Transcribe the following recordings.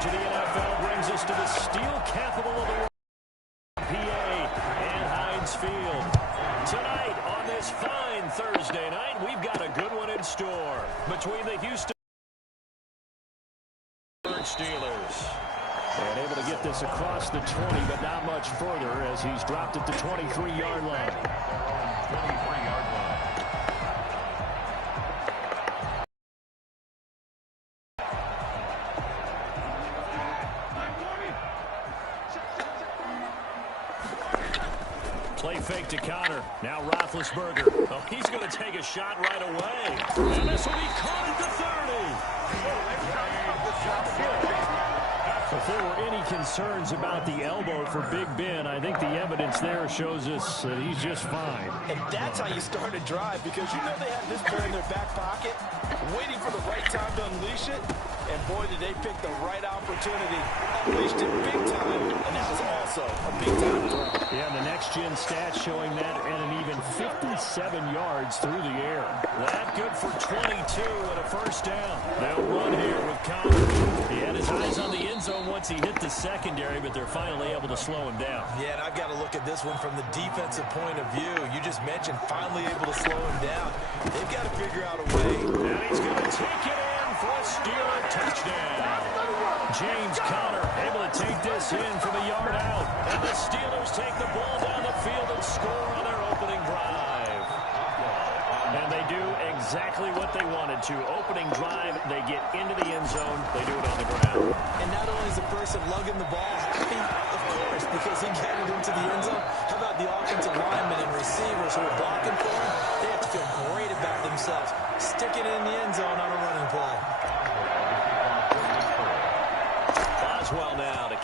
coverage of the NFL brings us to the steel capital of the world, PA and Heinz Field. Tonight on this fine Thursday night, we've got a good one in store between the Houston Steelers. And able to get this across the 20, but not much further as he's dropped at the 23-yard line. 23-yard line. Play fake to Connor. Now Roethlisberger. Oh, he's going to take a shot right away. And this will be caught at the 30. If there were any concerns about the elbow for Big Ben, I think the evidence there shows us that he's just fine. And that's how you start a drive, because you know they have this ball in their back pocket, waiting for the right time to unleash it. And boy, did they pick the right opportunity. Unleashed it big time, and that was also a big time throw. Yeah, the next-gen stats showing that at an even 57 yards through the air. That good for 22 and a first down. They'll run here with Connor. He had his eyes on the end zone once he hit the secondary, but they're finally able to slow him down. Yeah, and I've got to look at this one from the defensive point of view. You just mentioned finally able to slow him down. They've got to figure out a way. And he's going to take it in for a Steeler touchdown. James Conner able to take this in from a yard out. And the Steelers take the ball down the field and score on their opening drive. And they do exactly what they wanted to. Opening drive, they get into the end zone. They do it on the ground. And not only is the person lugging the ball happy, of course, because he got it into the end zone. How about the offensive linemen and receivers who are blocking for him? They have to feel great about themselves. Sticking it in the end zone on a running play. Boswell now to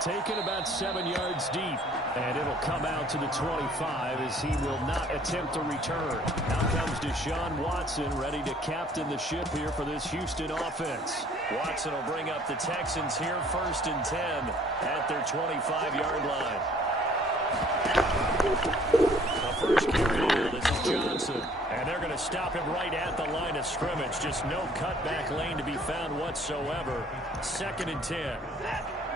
taken about 7 yards deep, and it'll come out to the 25 as he will not attempt a return. Now comes Deshaun Watson, ready to captain the ship here for this Houston offense. Watson will bring up the Texans here 1st and 10 at their 25-yard line. The first carry here, this is Johnson. And they're going to stop him right at the line of scrimmage. Just no cutback lane to be found whatsoever. 2nd and 10.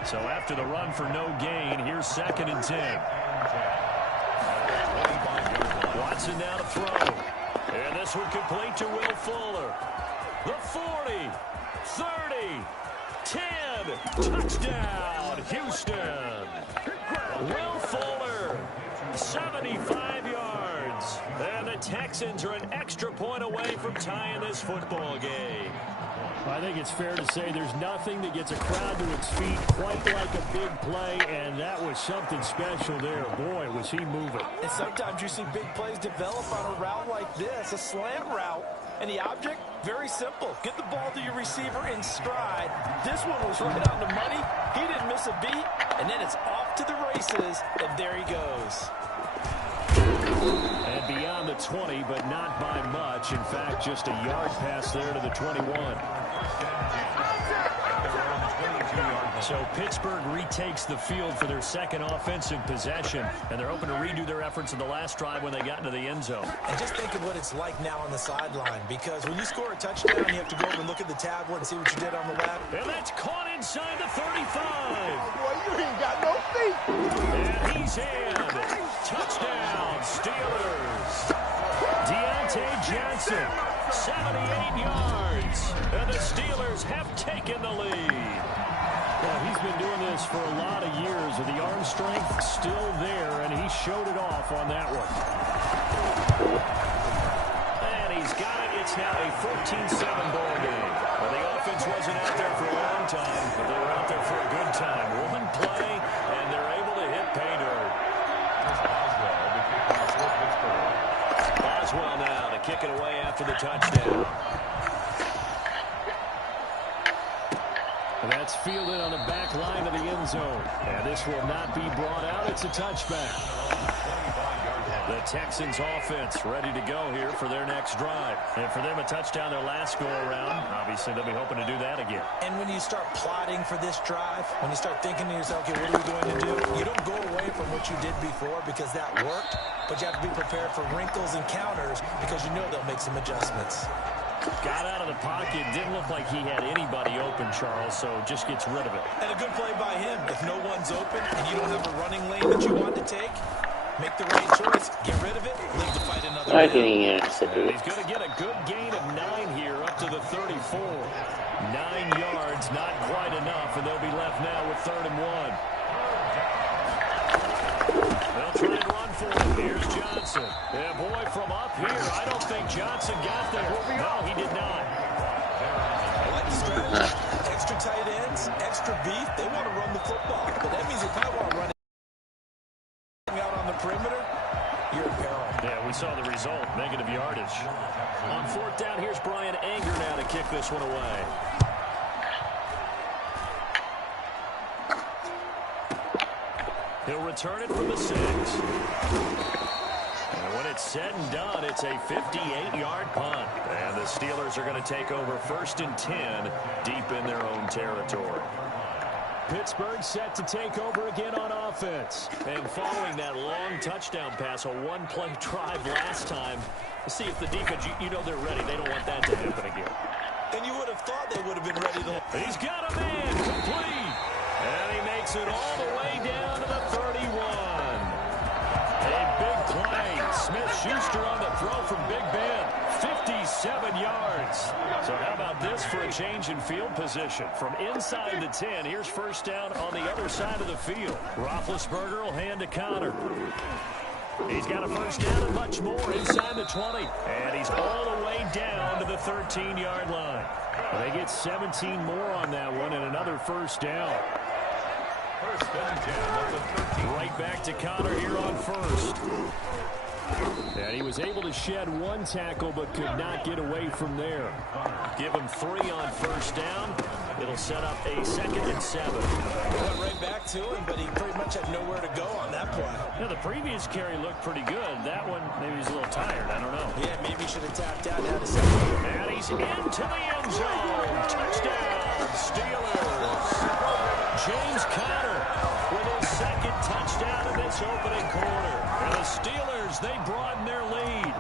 So after the run for no gain, here's 2nd and 10. Watson now to throw. And this one complete to Will Fuller. The 40, 30, 10. Touchdown, Houston. Will Fuller, 75 yards. And the Texans are an extra point away from tying this football game. I think it's fair to say there's nothing that gets a crowd to its feet quite like a big play, and that was something special there. Boy, was he moving. And sometimes you see big plays develop on a route like this, a slant route, and the object, very simple. Get the ball to your receiver in stride. This one was right on the money. He didn't miss a beat, and then it's off to the races, and there he goes. And beyond the 20, but not by much. In fact, just a yard pass there to the 21. So Pittsburgh retakes the field for their second offensive possession, and they're hoping to redo their efforts in the last drive when they got into the end zone. And just think of what it's like now on the sideline, because when you score a touchdown, you have to go over and look at the tablet and see what you did on the left. And that's caught inside the 35. Oh, boy, you ain't got no feet. And he's in. Touchdown, Steelers. Deontay Johnson, 78 yards. And the Steelers have taken the lead. Well, he's been doing this for a lot of years with the arm strength still there, and he showed it off on that one. And he's got it. It's now a 14-7 ball game. Well, the offense wasn't out there for a long time, but they were out there for a good time. One play, and they're able to hit pay dirt. Boswell now to kick it away after the touchdown. And that's fielded on the back line of the end zone. And this will not be brought out. It's a touchback. The The Texans offense ready to go here for their next drive. And for them, a touchdown their last go-around. Obviously, they'll be hoping to do that again. And when you start plotting for this drive, when you start thinking to yourself, okay, what are we going to do? You don't go away from what you did before because that worked, but you have to be prepared for wrinkles and counters because you know they'll make some adjustments. Got out of the pocket. Didn't look like he had anybody open, Charles, so just gets rid of it. And a good play by him. If no one's open and you don't have a running lane that you want to take, make the right choice. Get rid of it. Live to fight another day. He's going to get a good gain of 9 here up to the 34. 9 yards, not quite enough, and they'll be left now with 3rd and 1. They'll try and run for it. Here's Johnson. Yeah, boy, from up here, I don't think Johnson got there. No, he did not. I like the strategy. Extra tight ends, extra beef. They want to run the football, but that means they probably want to run it out on the perimeter. You're in peril. Yeah, we saw the result. Negative yardage. On 4th down, here's Brian Anger now to kick this one away. He'll return it from the 6. And when it's said and done, it's a 58-yard punt. And the Steelers are going to take over 1st and 10 deep in their own territory. Pittsburgh set to take over again on offense. And following that long touchdown pass, a one-play drive last time, see if the defense, you know they're ready. They don't want that to happen again. And you would have thought they would have been ready to... He's got a man complete. And he makes it all the way down to the 31. A big play. Smith-Schuster on the throw from Big Ben. 57 yards. So how about this for a change in field position? From inside the 10, here's 1st down on the other side of the field. Roethlisberger will hand to Connor. He's got a 1st down and much more inside the 20. And he's all the way down to the 13-yard line. They get 17 more on that one and another 1st down. 1st and 10. Right back to Connor here on 1st. And he was able to shed one tackle but could not get away from there. Give him 3 on 1st down. It'll set up a 2nd and 7. Went right back to him, but he pretty much had nowhere to go on that play. Yeah, the previous carry looked pretty good. That one, maybe he's a little tired. I don't know. Yeah, maybe he should have tapped out and had a second. And he's into the end zone. Touchdown, Steelers. James Conner with his 2nd touchdown in this opening quarter. And the Steelers, they broaden their lead.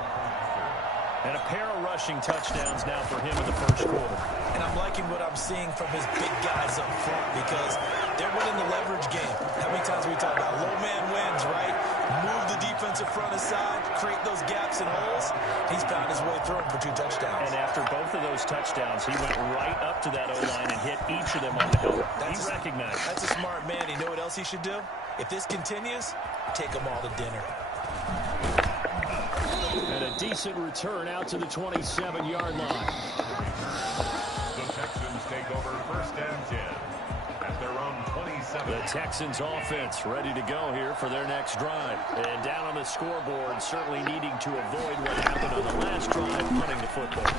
And a pair of rushing touchdowns now for him in the 1st quarter. And I'm liking what I'm seeing from his big guys up front because they're winning the leverage game. How many times we talk about low man wins, right? Move the defensive front aside, create those gaps and holes. He's found his way through them for 2 touchdowns. And after both of those touchdowns, he went right up to that O-line and hit each of them on the helmet. He recognized it. That's a smart man. You know what else he should do? If this continues, take them all to dinner. And a decent return out to the 27-yard line. The Texans take over 1st and 10 at their own 27. The Texans offense ready to go here for their next drive. And down on the scoreboard, certainly needing to avoid what happened on the last drive, punting the football.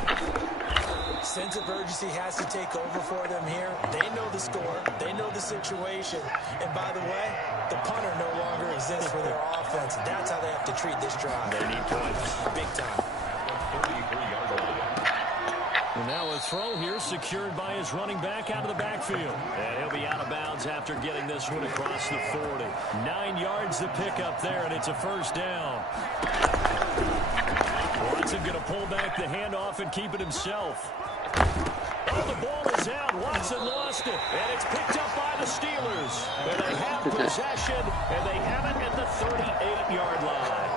Sense of urgency has to take over for them here. They know the score. They know the situation. And by the way, the punter no longer exists for their offense. That's how they have to treat this drive. They need points. Big time. 33-yard line. And now a throw here secured by his running back out of the backfield. And he'll be out of bounds after getting this one across the 40. 9 yards to pick up there, and it's a 1st down. Watson going to pull back the handoff and keep it himself. Oh, the ball is out. Watson lost it. And it's picked up by the Steelers. And they have possession, and they have it at the 38-yard line.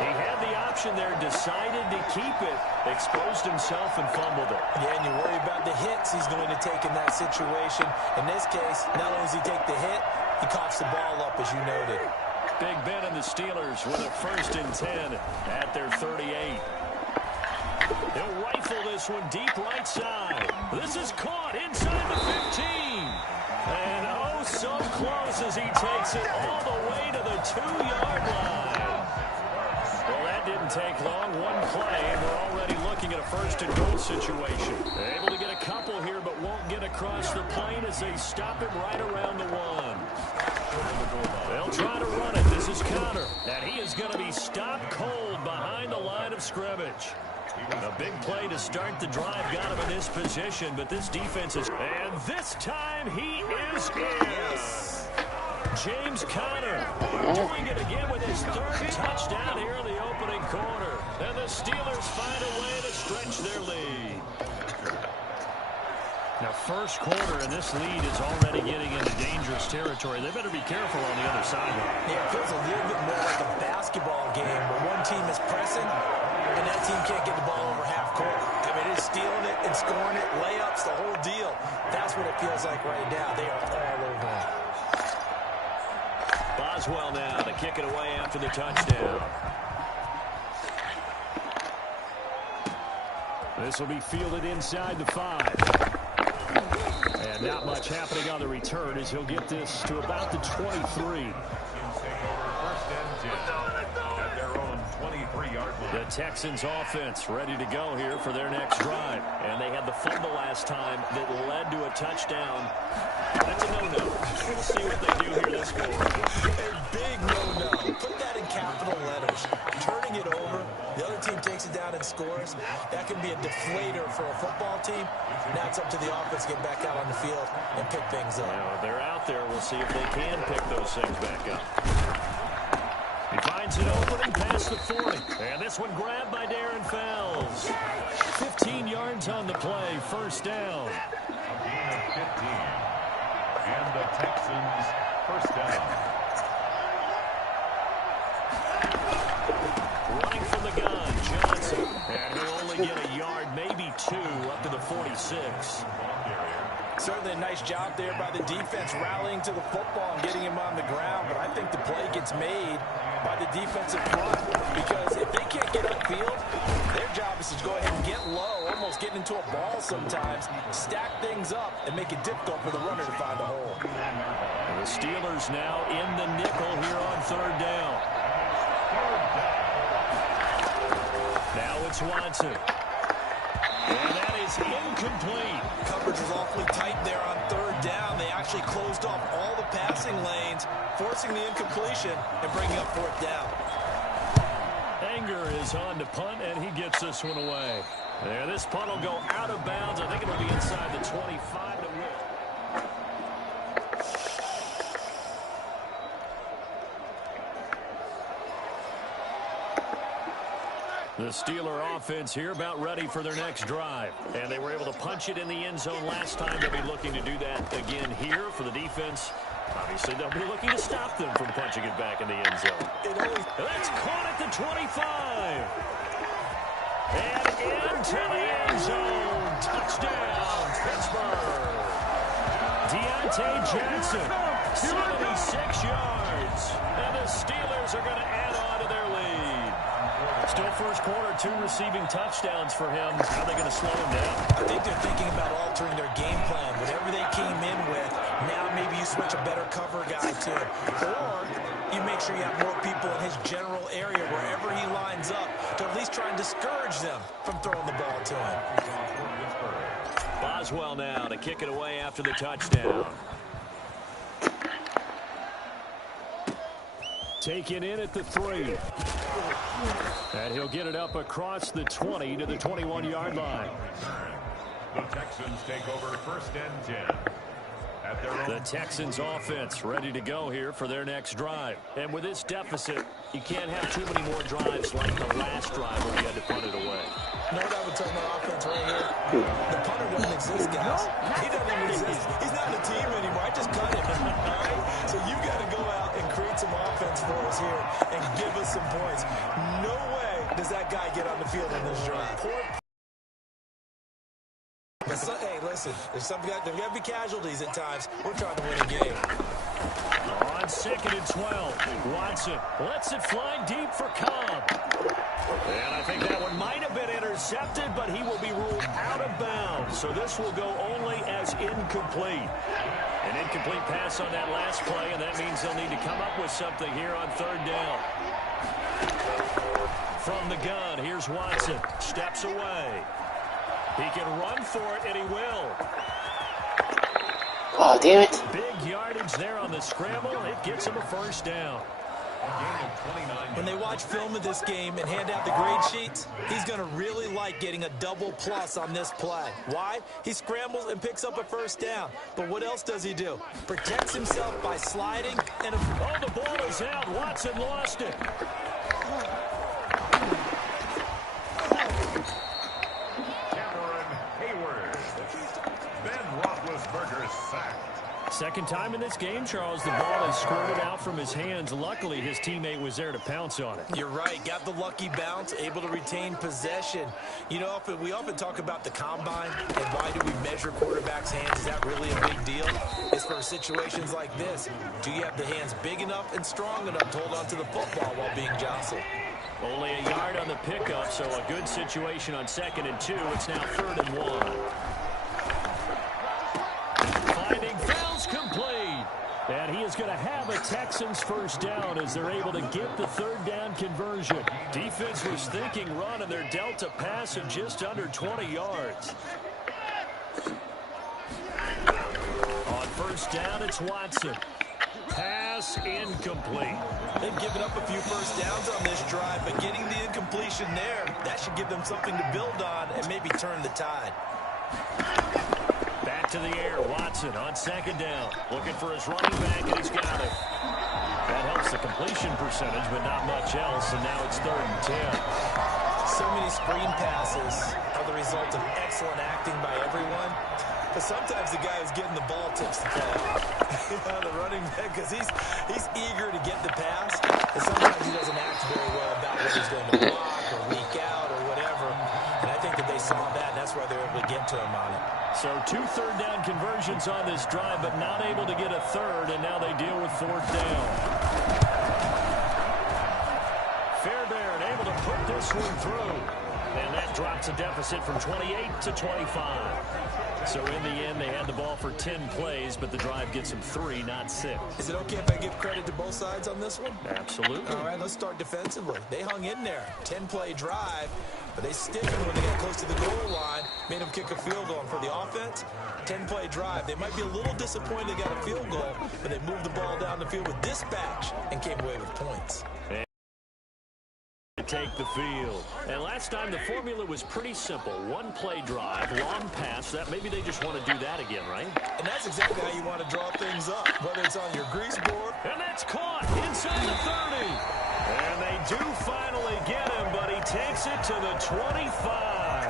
He had the option there, decided to keep it, exposed himself, and fumbled it. Yeah, and you worry about the hits he's going to take in that situation. In this case, not only does he take the hit, he coughs the ball up, as you noted. Big Ben and the Steelers with a 1st and 10 at their 38. He'll rifle this one deep right side. This is caught inside the 15. And oh, so close as he takes it all the way to the 2-yard line. Well, that didn't take long. One play, and we're already looking at a 1st and goal situation. They're able to get a couple here, but won't get across the plane as they stop him right around the 1. They'll try to run it. This is Conner. And he is going to be stopped cold behind the line of scrimmage. A big play to start the drive got him in this position, but this defense is... And this time he is in. James Conner doing it again with his third touchdown here in the opening quarter. And the Steelers find a way to stretch their lead. Now, first quarter, and this lead is already getting into dangerous territory. They better be careful on the other side. Yeah, it feels a little bit more like a basketball game where one team is pressing and that team can't get the ball over half court. I mean, it's stealing it and scoring it, layups, the whole deal. That's what it feels like right now. They are all over it. Boswell now to kick it away after the touchdown. This will be fielded inside the 5. And not much happening on the return as he'll get this to about the 23. The Texans offense ready to go here for their next drive. And they had the fumble last time that led to a touchdown. That's a no-no. We'll see what they do here this quarter. A big no-no. Put that in capital letters. Turning it over, the other team takes it down and scores. That can be a deflator for a football team. Now it's up to the offense to get back out on the field and pick things up. Well, they're out there. We'll see if they can pick those things back up. He finds an opening past the 40. And this one grabbed by Darren Fells. 15 yards on the play. First down. A gain of 15. And the Texans first down. Running from the gun, Johnson. And he'll only get a yard, maybe 2, up to the 46. Certainly a nice job there by the defense rallying to the football and getting him on the ground. But I think the play gets made by the defensive front because if they can't get upfield, their job is to go ahead and get low, almost get into a ball sometimes, stack things up, and make it difficult for the runner to find a hole. The Steelers now in the nickel here on third down. Now it's Watson. And that is incomplete. Coverage was awfully tight there on third down. They actually closed off all the passing lanes, forcing the incompletion and bringing up fourth down. Anger is on to punt, and he gets this one away. There, this punt will go out of bounds. I think it'll be inside the 25 to win. The Steeler offense here about ready for their next drive. And they were able to punch it in the end zone last time. They'll be looking to do that again here for the defense. Obviously, they'll be looking to stop them from punching it back in the end zone. That's caught at the 25. And into the end zone. Touchdown, Pittsburgh. Deontay Johnson, 76 yards. And the Steelers are going to add on to their lead. Still first quarter, 2 receiving touchdowns for him. How are they going to slow him down? I think they're thinking about altering their game plan. Whatever they came in with, now maybe you switch a better cover guy to it. Or you make sure you have more people in his general area wherever he lines up to at least try and discourage them from throwing the ball to him. Boswell now to kick it away after the touchdown. Taken in at the 3. And he'll get it up across the 20 to the 21-yard line. The Texans take over first and 10. At their own. The Texans offense ready to go here for their next drive. And with this deficit, you can't have too many more drives like the last drive where you had to punt it away. You know what I would tell my offense right here? The punter doesn't exist, guys. He doesn't even exist. He's not in the team anymore. I just cut him. All right? So you got to go out and create some offense for us here and give us some points. No way does that guy get on the field in this drive. Hey, listen, there's got to be casualties at times. We're trying to win a game. On 2nd and 12, Watson lets it fly deep for Cobb. And I think that one might have been intercepted, but he will be ruled out of bounds. So this will go only as incomplete. An incomplete pass on that last play, and that means they'll need to come up with something here on third down. From the gun, here's Watson. Steps away. He can run for it, and he will. Oh, damn it. Big yardage there on the scramble. It gets him a first down. When they watch film of this game and hand out the grade sheets, he's going to really like getting a double plus on this play. Why? He scrambles and picks up a first down. But what else does he do? Protects himself by sliding and... Oh, the ball is out. Watson lost it. Cameron Hayward. Ben Roethlisberger sacked. Second time in this game, Charles, the ball has squirted out from his hands. Luckily, his teammate was there to pounce on it. You're right. Got the lucky bounce, able to retain possession. You know, we often talk about the combine and why do we measure quarterbacks' hands. Is that really a big deal? It's for situations like this. Do you have the hands big enough and strong enough to hold on to the football while being jostled? Only a yard on the pickup, so a good situation on 2nd and 2. It's now 3rd and 1. Finding Fells complete. And he is going to have a Texans first down as they're able to get the 3rd down conversion. Defense was thinking run, and they're dealt a pass of just under 20 yards. On first down, it's Watson. Pass incomplete. They've given up a few first downs on this drive, but getting the incompletion there, that should give them something to build on and maybe turn the tide. Back to the air, Watson on 2nd down. Looking for his running back, and he's got it. That helps the completion percentage, but not much else, and now it's 3rd and 10. So many screen passes are the result of excellent acting by everyone. But sometimes the guy who's getting the ball takes the play off. The running back, because he's eager to get the pass, and sometimes he doesn't act very well about what he's going to block or leak out or whatever. And I think that they saw that, and that's why they were able to get to him on it. So 2 third down conversions on this drive, but not able to get a third, and now they deal with 4th down. Fairbairn able to put this one through. And that drops a deficit from 28 to 25. So in the end, they had the ball for 10 plays, but the drive gets them 3, not 6. Is it okay if I give credit to both sides on this one? Absolutely. All right, let's start defensively. They hung in there. 10-play drive, but they stiffened when they got close to the goal line, made them kick a field goal. And for the offense, 10-play drive. They might be a little disappointed they got a field goal, but they moved the ball down the field with dispatch and came away with points. Take the field. And last time the formula was pretty simple. 1-play drive, long pass. That maybe they just want to do that again, right? And that's exactly how you want to draw things up, whether it's on your grease board. And that's caught inside the 30. And they do finally get him, but he takes it to the 25.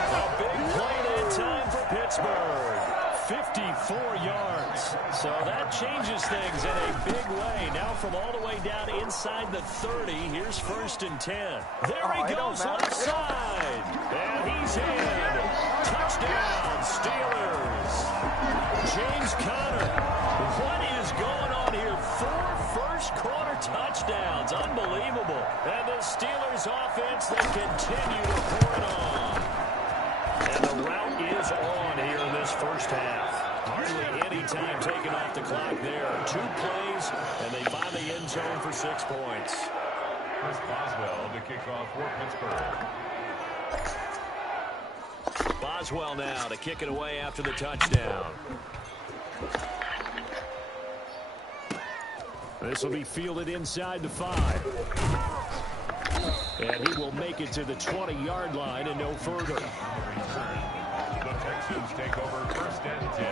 A big play that time for Pittsburgh. 54 yards. So that changes things in a big way. Now from all the way down inside the 30, here's 1st and 10. There he goes left side. And he's in. Touchdown, Steelers. James Conner. What is going on here? 4 first-quarter touchdowns. Unbelievable. And the Steelers offense, they continue to pour it on. And the route is on here in this first half. Hardly any time taken off the clock there. 2 plays, and they find the end zone for 6 points. Chris Boswell to kick off for Pittsburgh. Boswell now to kick it away after the touchdown. This will be fielded inside the 5. And he will make it to the 20-yard line and no further. The Texans take over 1st and 10.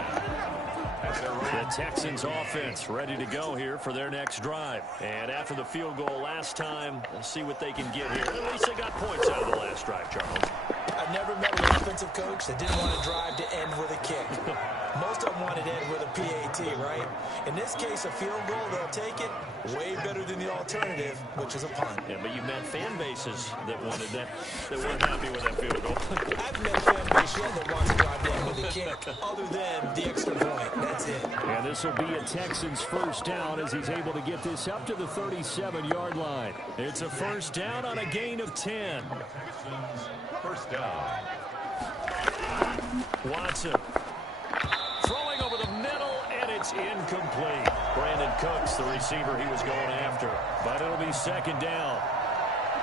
The Texans offense ready to go here for their next drive. And after the field goal last time, let's see what they can get here. At least they got points out of the last drive, Charles. I've never met an offensive coach that didn't want to drive to end with a kick. Most of them wanted to end with a PAT, right? In this case, a field goal, they'll take it. Way better than the alternative, which is a punt. Yeah, but you've met fan bases that wanted that weren't happy with that field goal. I've met a fan base yet that wants to drive to end with a kick, other than the extra point. That's it. And this will be a Texans first down as he's able to get this up to the 37-yard line. It's a first down on a gain of 10. First down. Watson throwing over the middle, and it's incomplete. Brandon Cooks, the receiver he was going after. But it'll be 2nd down.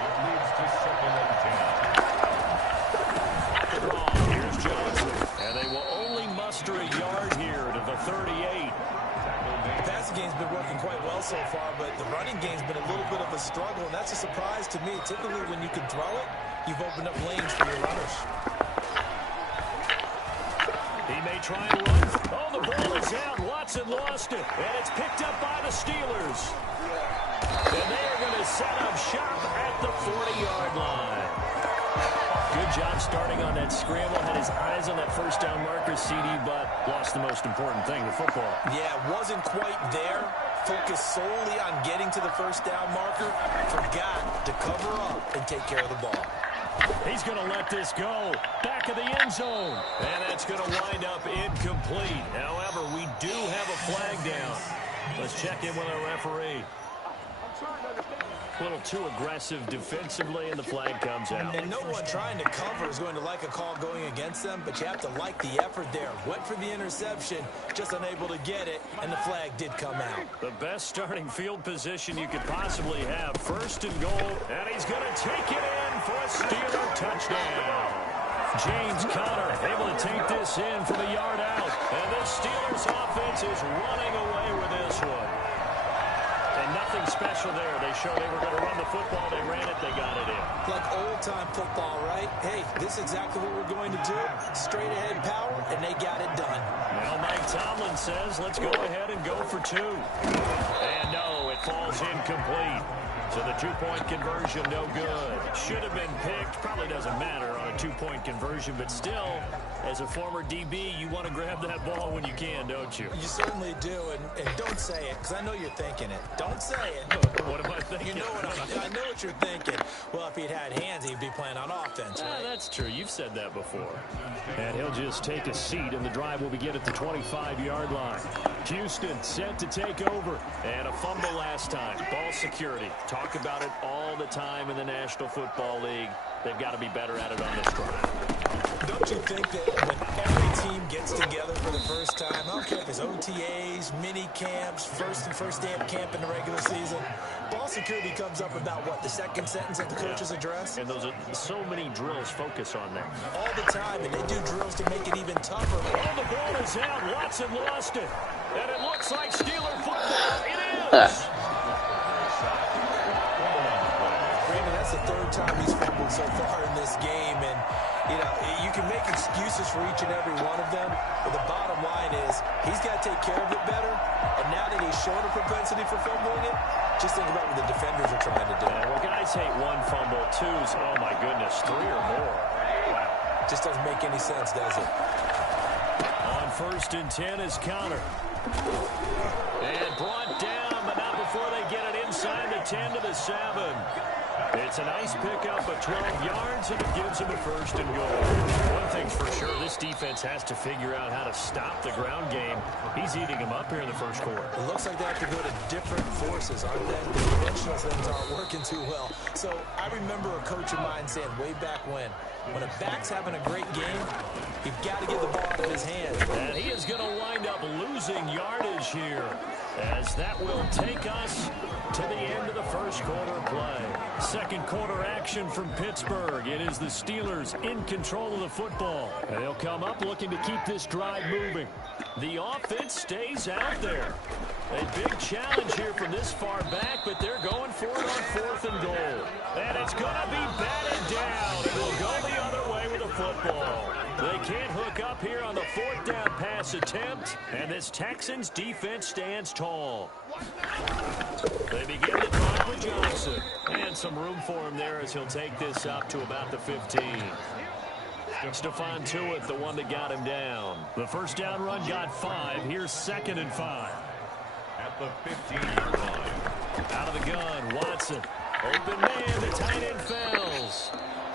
It leads to 2nd and 10. Here's Johnson. And they will only muster a yard here to the 38. The passing game's been working quite well so far, but the running game's been a little bit of a struggle, and that's a surprise to me. Typically, when you can throw it, you've opened up lanes for your runners. He may try and run. Oh, the ball is out. Watson lost it, and it's picked up by the Steelers. And they are going to set up shop at the 40-yard line. Good job starting on that scramble. Had his eyes on that first down marker, CD, but lost the most important thing, the football. Yeah, wasn't quite there. Focused solely on getting to the first down marker. Forgot to cover up and take care of the ball. He's going to let this go. Back of the end zone. And that's going to wind up incomplete. However, we do have a flag down. Let's check in with our referee. A little too aggressive defensively, and the flag comes out. And no one trying to cover is going to like a call going against them, but you have to like the effort there. Went for the interception, just unable to get it, and the flag did come out. The best starting field position you could possibly have. First and goal, and he's going to take it in for a Steeler touchdown. James Conner able to take this in from a yard out, and this Steelers offense is running away with this one. And nothing special there. They showed they were going to run the football. They ran it. They got it in. Like old-time football, right? Hey, this is exactly what we're going to do. Straight ahead power, and they got it done. Now Mike Tomlin says, let's go ahead and go for two. And no, it falls incomplete. So the two-point conversion, no good. Should have been picked. Probably doesn't matter on a two-point conversion, but still, as a former DB, you want to grab that ball when you can, don't you? You certainly do, and don't say it, because I know you're thinking it. Don't say it. What am I thinking? You know what I know what you're thinking. Well, if he'd had hands, he'd be playing on offense, right? That's true. You've said that before. And he'll just take a seat, and the drive will begin at the 25-yard line. Houston set to take over. And a fumble last time. Ball security. Talk about it all the time in the National Football League. They've got to be better at it on this drive. Don't you think that when every team gets together for the first time, I don't care if it's OTAs, mini camps, first day of camp in the regular season, ball security comes up about what, the second sentence of the coach's address? And those are so many drills focus on that. All the time, and they do drills to make it even tougher. Oh, the ball is out. Watson lost it. And it looks like Steeler football. It is. Brandon, that's the third time he's fumbled so far in this game, and you can make excuses for each and every one of them, but the bottom line is he's got to take care of it better, and now that he's shown a propensity for fumbling it, just think about what the defenders are trying to do. Yeah, well, guys hate one fumble, twos, oh my goodness, three or more. Just doesn't make any sense, does it? On 1st and 10 is Conner. And brought down, but not before they get it inside the 10 to the 7. It's a nice pickup of 12 yards, and it gives him a 1st and goal. One thing's for sure, this defense has to figure out how to stop the ground game. He's eating them up here in the first quarter. It looks like they have to go to different forces, aren't they? The conventional things aren't working too well. So I remember a coach of mine saying way back when a back's having a great game, you've got to get the ball out of his hands. And he is going to wind up losing yardage here, as that will take us to the end of the first quarter play. Second quarter action from Pittsburgh. It is the Steelers in control of the football. And they'll come up looking to keep this drive moving. The offense stays out there. A big challenge here from this far back, but they're going for it on 4th and goal. And it's going to be batted down. It will go the other way with the football. They can't hook up here on the 4th down pass attempt, and this Texans defense stands tall. They begin the drive with Johnson, and some room for him there as he'll take this up to about the 15. Stephon Tuitt, the one that got him down. The first down run got 5. Here's 2nd and 5. At the 15-yard line. Out of the gun, Watson. Open man, the tight end Fells.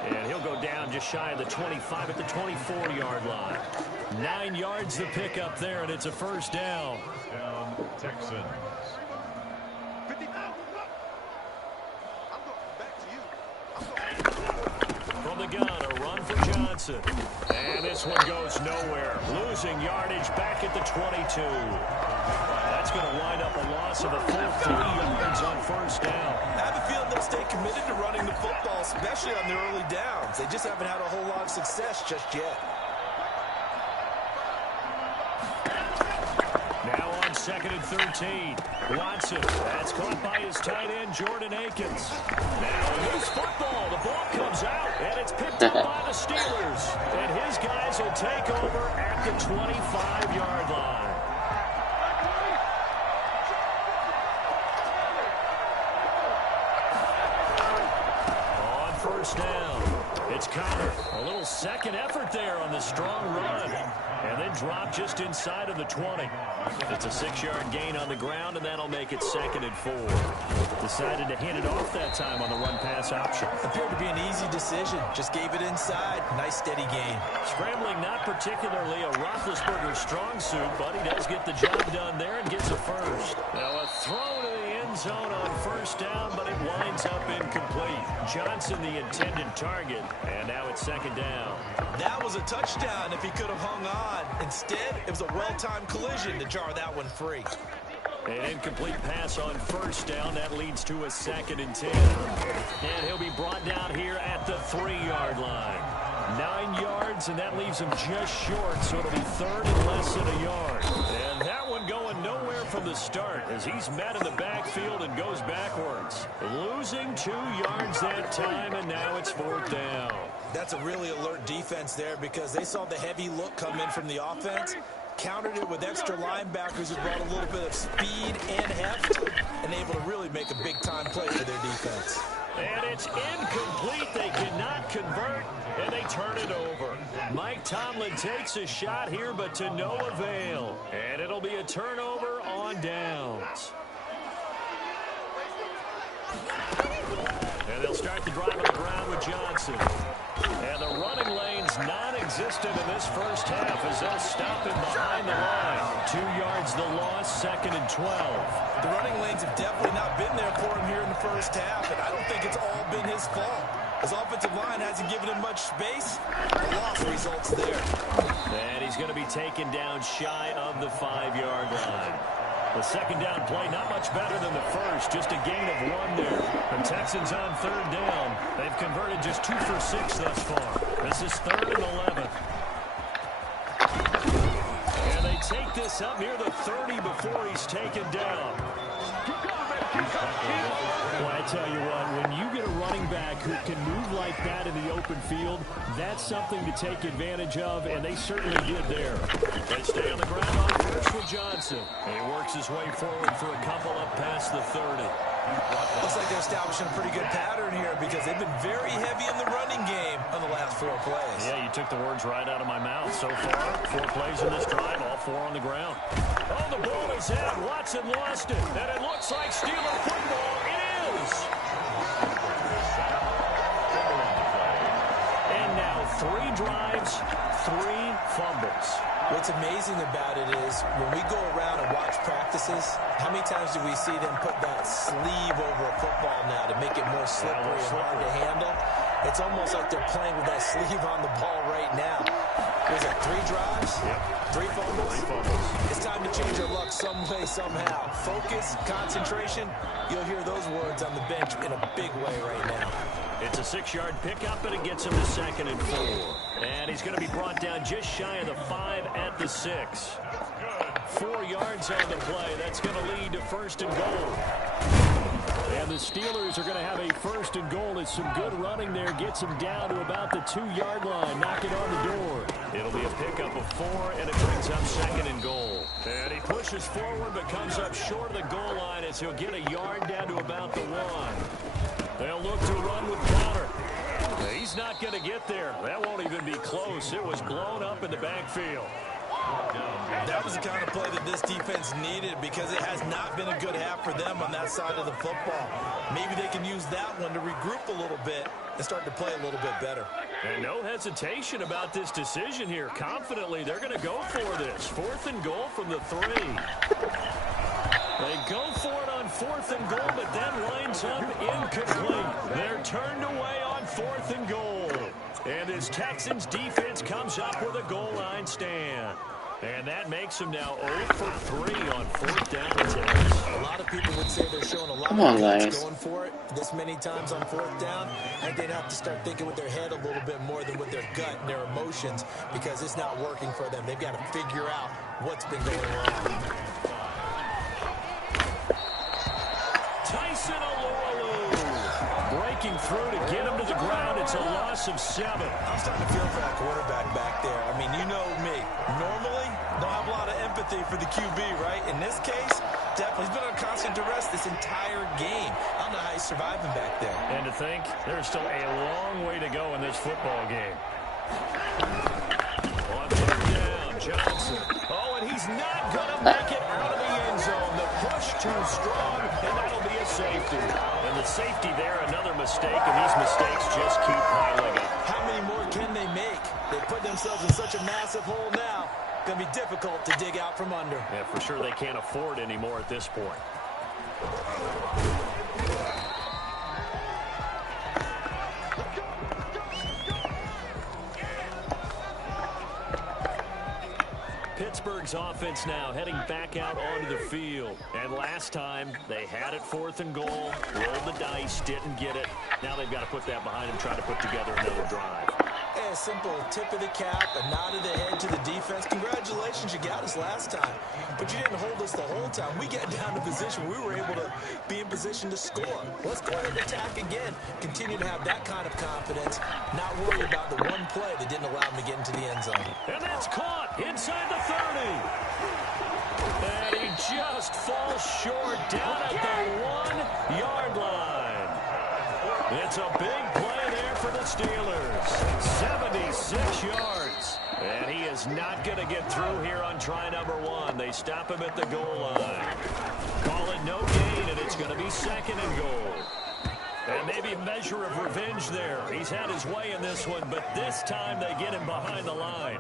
And he'll go down just shy of the 25 at the 24-yard line. 9 yards the pickup there, and it's a first down. Down, Texans. From the gun, a run for Johnson. And this one goes nowhere. Losing yardage back at the 22. That's going to wind up a loss of a full 3 yards on first down. I have a feeling they'll stay committed to running the football, especially on their early downs. They just haven't had a whole lot of success just yet. second and 13. Watson, that's caught by his tight end, Jordan Akins. Now a loose football. The ball comes out, and it's picked up by the Steelers. And his guys will take over at the 25-yard line. On first down, it's Connor. A little second effort there on the strong run. And then drop just inside of the 20. It's a 6-yard gain on the ground, and that'll make it second and 4. Decided to hand it off that time on the run-pass option. Appeared to be an easy decision. Just gave it inside. Nice, steady gain. Scrambling, not particularly a Roethlisberger strong suit, but he does get the job done there and gets a first. Now a throw to the end zone on first down, but it winds up incomplete. Johnson, the intended target, and now it's second down. That was a touchdown if he could have hung on. Instead, it was a well-timed collision to jar that one free. An incomplete pass on first down. That leads to a second and 10. And he'll be brought down here at the 3-yard line. 9 yards, and that leaves him just short, so it'll be third and less than a yard. And that one going nowhere from the start as he's met in the backfield and goes backwards. Losing 2 yards that time, and now it's fourth down. That's a really alert defense there because they saw the heavy look come in from the offense, countered it with extra linebackers who brought a little bit of speed and heft, and able to really make a big-time play for their defense. And it's incomplete. They cannot convert, and they turn it over. Mike Tomlin takes a shot here, but to no avail. And it'll be a turnover on downs. And they'll start the drive on the ground with Johnson. And the running lane's non-existent in this first half as they'll stop him behind the line. 2 yards the loss, second and 12. The running lanes have definitely not been there for him here in the first half, and I don't think it's all been his fault. His offensive line hasn't given him much space. The loss results there. And he's going to be taken down shy of the 5-yard line. The second down play, not much better than the first, just a gain of 1 there. The Texans on third down. They've converted just 2 for 6 thus far. This is third and 11. And they take this up near the 30 before he's taken down. Well, I tell you what, when you get a running back who can move like that in the open field, that's something to take advantage of, and they certainly did there. They stay on the ground on first with Johnson. And he works his way forward for a couple up past the 30. Looks like they're establishing a pretty good pattern here because they've been very heavy in the running game on the last 4 plays. Yeah, you took the words right out of my mouth. So far, 4 plays in this drive, all 4 on the ground. Oh, the ball is out. Watson lost it. And it looks like Steeler football. It is. And now 3 drives, 3 fumbles. What's amazing about it is when we go around and watch practices, how many times do we see them put that sleeve over a football now to make it more slippery and hard to handle? It's almost like they're playing with that sleeve on the ball right now. Was it 3 drives? Yep. 3 fumbles? 3 fumbles. It's time to change their luck some way, somehow. Focus, concentration, you'll hear those words on the bench in a big way right now. It's a 6-yard pickup, and it gets him to second and 4. And he's going to be brought down just shy of the 5 at the 6. 4 yards on the play. That's going to lead to first and goal. And the Steelers are going to have a first and goal. It's some good running there. Gets him down to about the 2-yard line. Knock it on the door. It'll be a pickup of 4, and it brings up second and goal. And he pushes forward, but comes up short of the goal line as he'll get a yard down to about the 1. They'll look to run with Connor. He's not going to get there. That won't even be close. It was blown up in the backfield. That was the kind of play that this defense needed because it has not been a good half for them on that side of the football. Maybe they can use that one to regroup a little bit and start to play a little bit better. And no hesitation about this decision here. Confidently, they're going to go for this. 4th and goal from the 3. They go for it on 4th and goal, but that winds up incomplete. They're turned away on 4th and goal. And this Texans defense comes up with a goal line stand. And that makes them now 0 for 3 on 4th down attempts. A lot of people would say they're showing a lot of guts going for it this many times on 4th down. I think they'd have to start thinking with their head a little bit more than with their gut and their emotions because it's not working for them. They've got to figure out what's been going wrong. through to get him to the ground. It's a loss of 7. I'm starting to feel for that quarterback back there. I mean, you know me. Normally, don't have a lot of empathy for the QB, right? In this case, definitely. He's been on constant duress this entire game. I don't know how he's surviving back there. And to think, there's still a long way to go in this football game. On third down, Johnson. Oh, and he's not going to make it out of the end zone. The push too strong, and that'll be a safety. And the safety there, another mistake, and these mistakes just keep piling up. How many more can they make? They put themselves in such a massive hole now. Going to be difficult to dig out from under. Yeah, for sure they can't afford anymore at this point. Pittsburgh's offense now heading back out onto the field. And last time, they had it 4th and goal, rolled the dice, didn't get it. Now they've got to put that behind them, try to put together another drive. A simple tip of the cap, a nod of the head to the defense. Congratulations, you got us last time. But you didn't hold us the whole time. We got down to position. We were able to be in position to score. Let's go ahead and attack again. Continue to have that kind of confidence. Not worry about the one play that didn't allow them to get into the end zone. And that's caught inside the 30. And he just falls short down at the 1-yard line. It's a big play there for the Steelers. 76 yards. And he is not going to get through here on try number 1. They stop him at the goal line. Call it no gain, and it's going to be 2nd and goal. And maybe a measure of revenge there. He's had his way in this one, but this time they get him behind the line.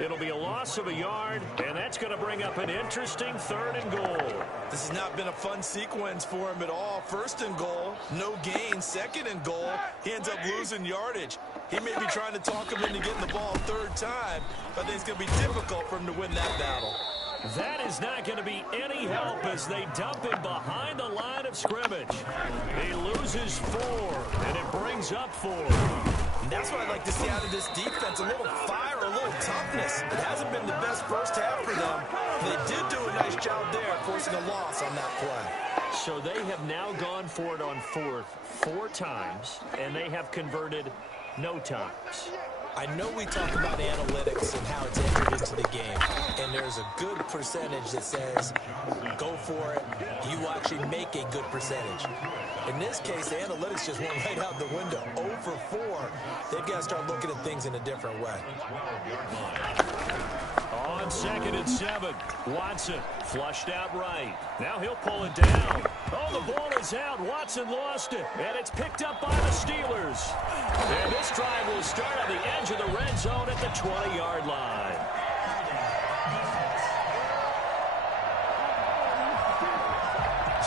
It'll be a loss of a yard, and that's going to bring up an interesting 3rd and goal. This has not been a fun sequence for him at all. 1st and goal, no gain. 2nd and goal, he ends up losing yardage. He may be trying to talk him into getting the ball 3rd time, but I think it's going to be difficult for him to win that battle. That is not going to be any help as they dump him behind the line of scrimmage. He loses 4, and it brings up 4. And that's what I'd like to see out of this defense, a little fire, a little toughness. It hasn't been the best first half for them. They did do a nice job there, forcing a loss on that play. So they have now gone for it on 4th 4 times, and they have converted no times. I know we talk about analytics and how it's entered into the game, and there's a good percentage that says go for it. You actually make a good percentage. In this case, the analytics just went right out the window. 0 for 4. They've got to start looking at things in a different way. On 2nd and 7, Watson flushed out right. Now he'll pull it down. Oh, the ball is out. Watson lost it, and it's picked up by the Steelers. And this drive will start on the edge of the red zone at the 20-yard line.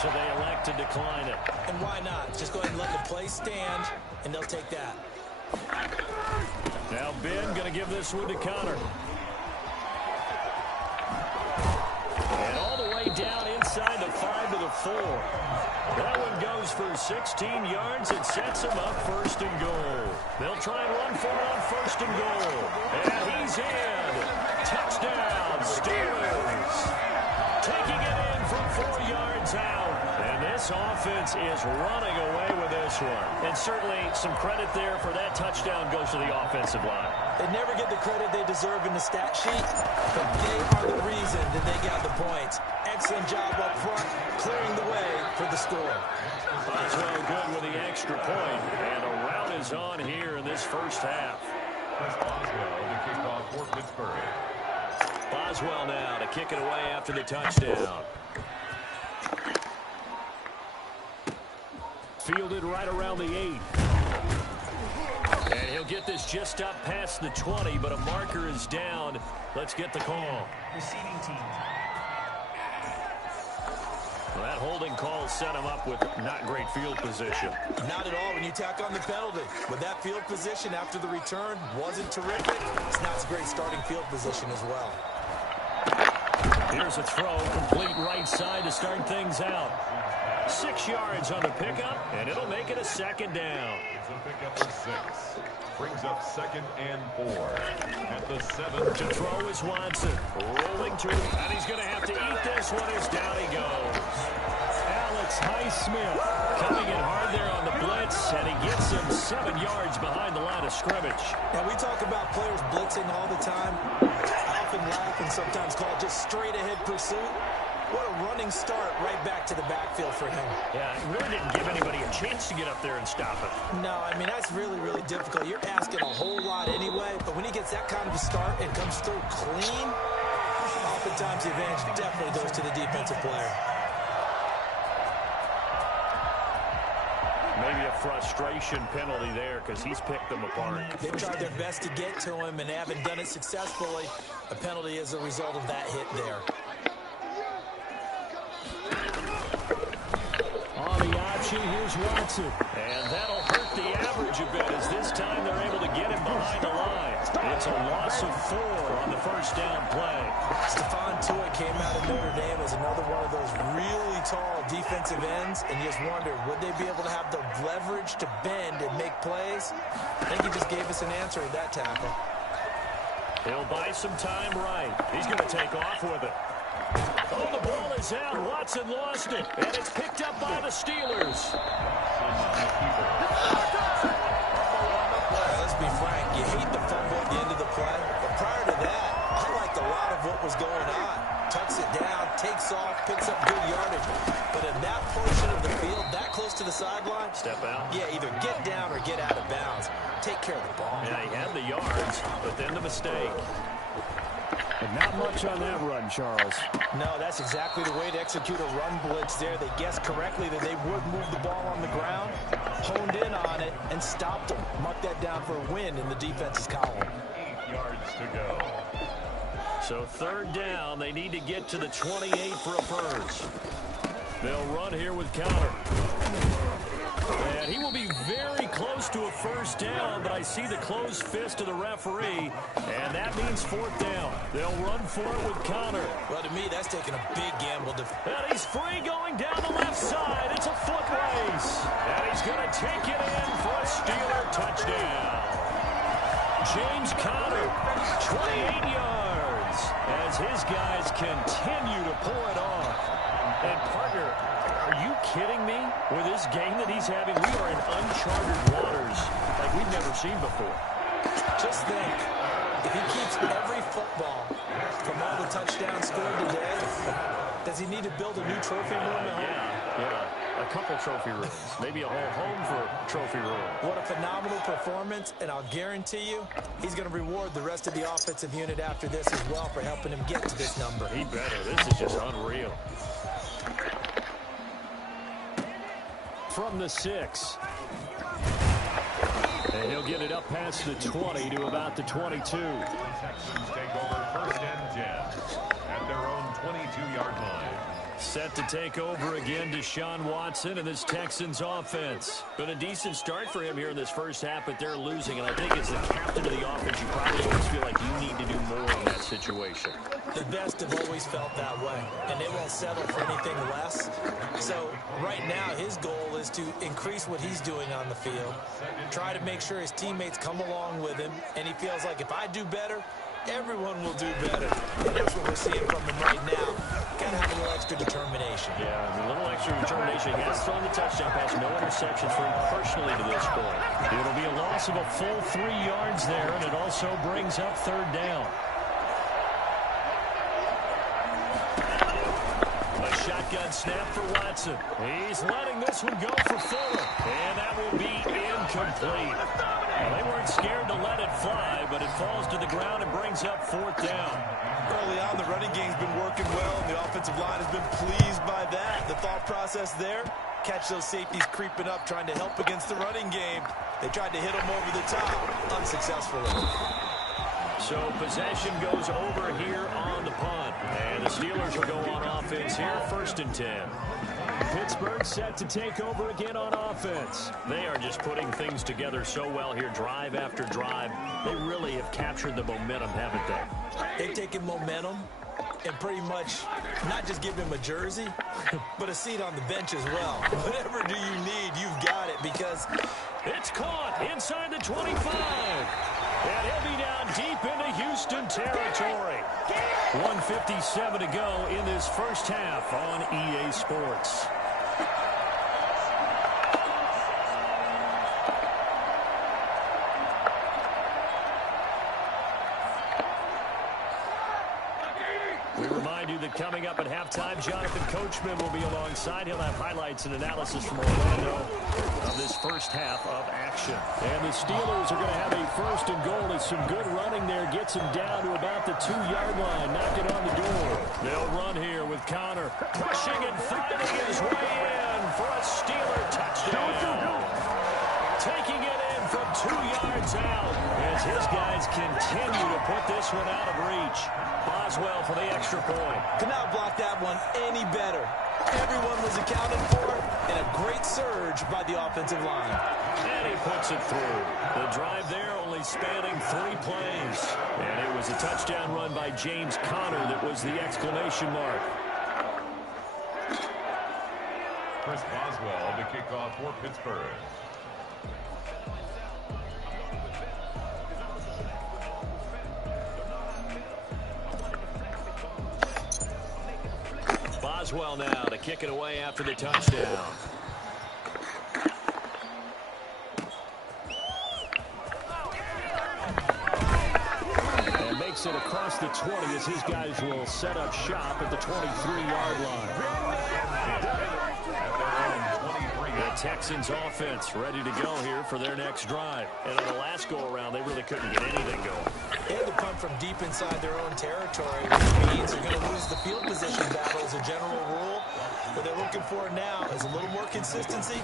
So they elect to decline it. And why not? Just go ahead and let the play stand, and they'll take that. Now Ben going to give this one to Connor. And all the way down inside the 5 to the 4. That one goes for 16 yards. It sets him up 1st and goal. They'll try and run for it on 1st and goal. And he's in. Touchdown, Steelers. Taking it in from 4 yards out. And this offense is running away with this one. And certainly some credit there for that touchdown goes to the offensive line. They never get the credit they deserve in the stat sheet, but they are the reason that they got the points. Excellent job up front, clearing the way for the score. Boswell good with the extra point, and a rout is on here in this first half. Boswell to kick off for Pittsburgh. Boswell now to kick it away after the touchdown. Fielded right around the 8. And he'll get this just up past the 20, but a marker is down. Let's get the call. Receiving team. Well, that holding call set him up with not great field position. Not at all when you tack on the penalty. With that field position after the return wasn't terrific. It's not a great starting field position as well. Here's a throw, complete right side to start things out. 6 yards on the pickup, and it'll make it a 2nd down. It's a pickup of 6. Brings up 2nd and 4. At the 7. To throw is Watson. Rolling to him, and he's going to have to eat this one as down he goes. Allen Alex Highsmith coming in hard there on the blitz, and he gets him 7 yards behind the line of scrimmage. Now, we talk about players blitzing all the time. I often laugh and sometimes call it just straight-ahead pursuit. What a running start right back to the backfield for him. Yeah, it really didn't give anybody a chance to get up there and stop it. No, I mean, that's really, really difficult. You're asking a whole lot anyway, but when he gets that kind of a start and comes through clean, oftentimes the advantage definitely goes to the defensive player. Maybe a frustration penalty there because he's picked them apart. They've tried their best to get to him and haven't done it successfully. A penalty is a result of that hit there. On the option, here's Watson. And that'll hurt the average a bit as this time they're able to get him behind the line. It's a loss of 4 on the first down play. Stephon Tuitt came out of Notre Dame as another one of those really tall defensive ends, and you just wonder, would they be able to have the leverage to bend and make plays? I think he just gave us an answer at that tackle. He'll buy some time right. He's going to take off with it. Oh, the ball is out. Watson lost it, and it's picked up by the Steelers. Let's be frank, you hate the fumble at the end of the play, but prior to that, I liked a lot of what was going on. Tucks it down, takes off, picks up good yardage, but in that portion of the field, that close to the sideline, Step out. yeah, either get down or get out of bounds. Take care of the ball. Yeah, he had the yards, but then the mistake. But not much on that run, Charles. No, that's exactly the way to execute a run blitz there. They guessed correctly that they would move the ball on the ground, honed in on it, and stopped them. Mark that down for a win in the defense's column. 8 yards to go. So third down, they need to get to the 28 for a first. They'll run here with Counter. And he will be very close to a first down, but I see the closed fist of the referee, and that means fourth down. They'll run for it with Counter. Well, to me, that's taking a big gamble. And he's free going down the left side. It's a foot race. And he's going to take it in for a Steeler touchdown. James Conner, 28 yards, as his guys continue to pull it off. And, partner, are you kidding me? With this game that he's having, we are in uncharted waters like we've never seen before. Just think, if he keeps every football from all the touchdowns scored today, does he need to build a new trophy room at home? Yeah, a couple trophy rooms. Maybe a whole home for a trophy room. What a phenomenal performance, and I'll guarantee you he's going to reward the rest of the offensive unit after this as well for helping him get to this number. He better. This is just unreal. From the 6. And he'll get it up past the 20 to about the 22. Texans take over first and 10 at their own 22-yard line. Set to take over again, Deshaun Watson and this Texans offense. Been a decent start for him here in this first half, but they're losing. And I think as the captain of the offense, you probably always feel like you need to do more in that situation. The best have always felt that way, and they won't settle for anything less. So right now, his goal is to increase what he's doing on the field, try to make sure his teammates come along with him, and he feels like if I do better, everyone will do better. And that's what we're seeing from him right now. Got to have a little extra determination. Yeah, a little extra determination. He has thrown the touchdown pass, no interceptions for him personally to this point. It'll be a loss of a full 3 yards there, and it also brings up third down. A shotgun snap for Watson. He's letting this one go for Fuller, and that will be incomplete. Well, they weren't scared to let it fly, but it falls to the ground and brings up fourth down. Early on, the running game's been working well, and the offensive line has been pleased by that. The thought process there, catch those safeties creeping up, trying to help against the running game. They tried to hit them over the top, unsuccessfully. So possession goes over here on the punt. And the Steelers will go on offense here, first and 10. Pittsburgh set to take over again on offense. They are just putting things together so well here, drive after drive. They really have captured the momentum, haven't they? They've taken momentum and pretty much not just give him a jersey, but a seat on the bench as well. Whatever do you need, you've got it, because it's caught inside the 25. And he'll be down deep into Houston territory. 1:57 to go in this first half on EA Sports. coming up at halftime. Jonathan Coachman will be alongside. He'll have highlights and analysis from Orlando of this first half of action. And the Steelers are going to have a first and goal. It's some good running there. Gets him down to about the 2-yard line. Knocking on the door. They'll run here with Connor pushing and fighting his way in for a Steeler touchdown. Taking it in from 2 yards out as his guys continue to put this one out of reach. Boswell for the extra point. Could not block that one any better. Everyone was accounted for, and a great surge by the offensive line. And he puts it through. The drive there only spanning 3 plays. And it was a touchdown run by James Conner that was the exclamation mark. Chris Boswell to kick off for Pittsburgh. Boswell now to kick it away after the touchdown. And makes it across the 20 as his guys will set up shop at the 23-yard line. The Texans offense ready to go here for their next drive. And on the last go-around, they really couldn't get anything going. They had to punt from deep inside their own territory, which means they're going to lose the field position battle as a general rule. What they're looking for now is a little more consistency,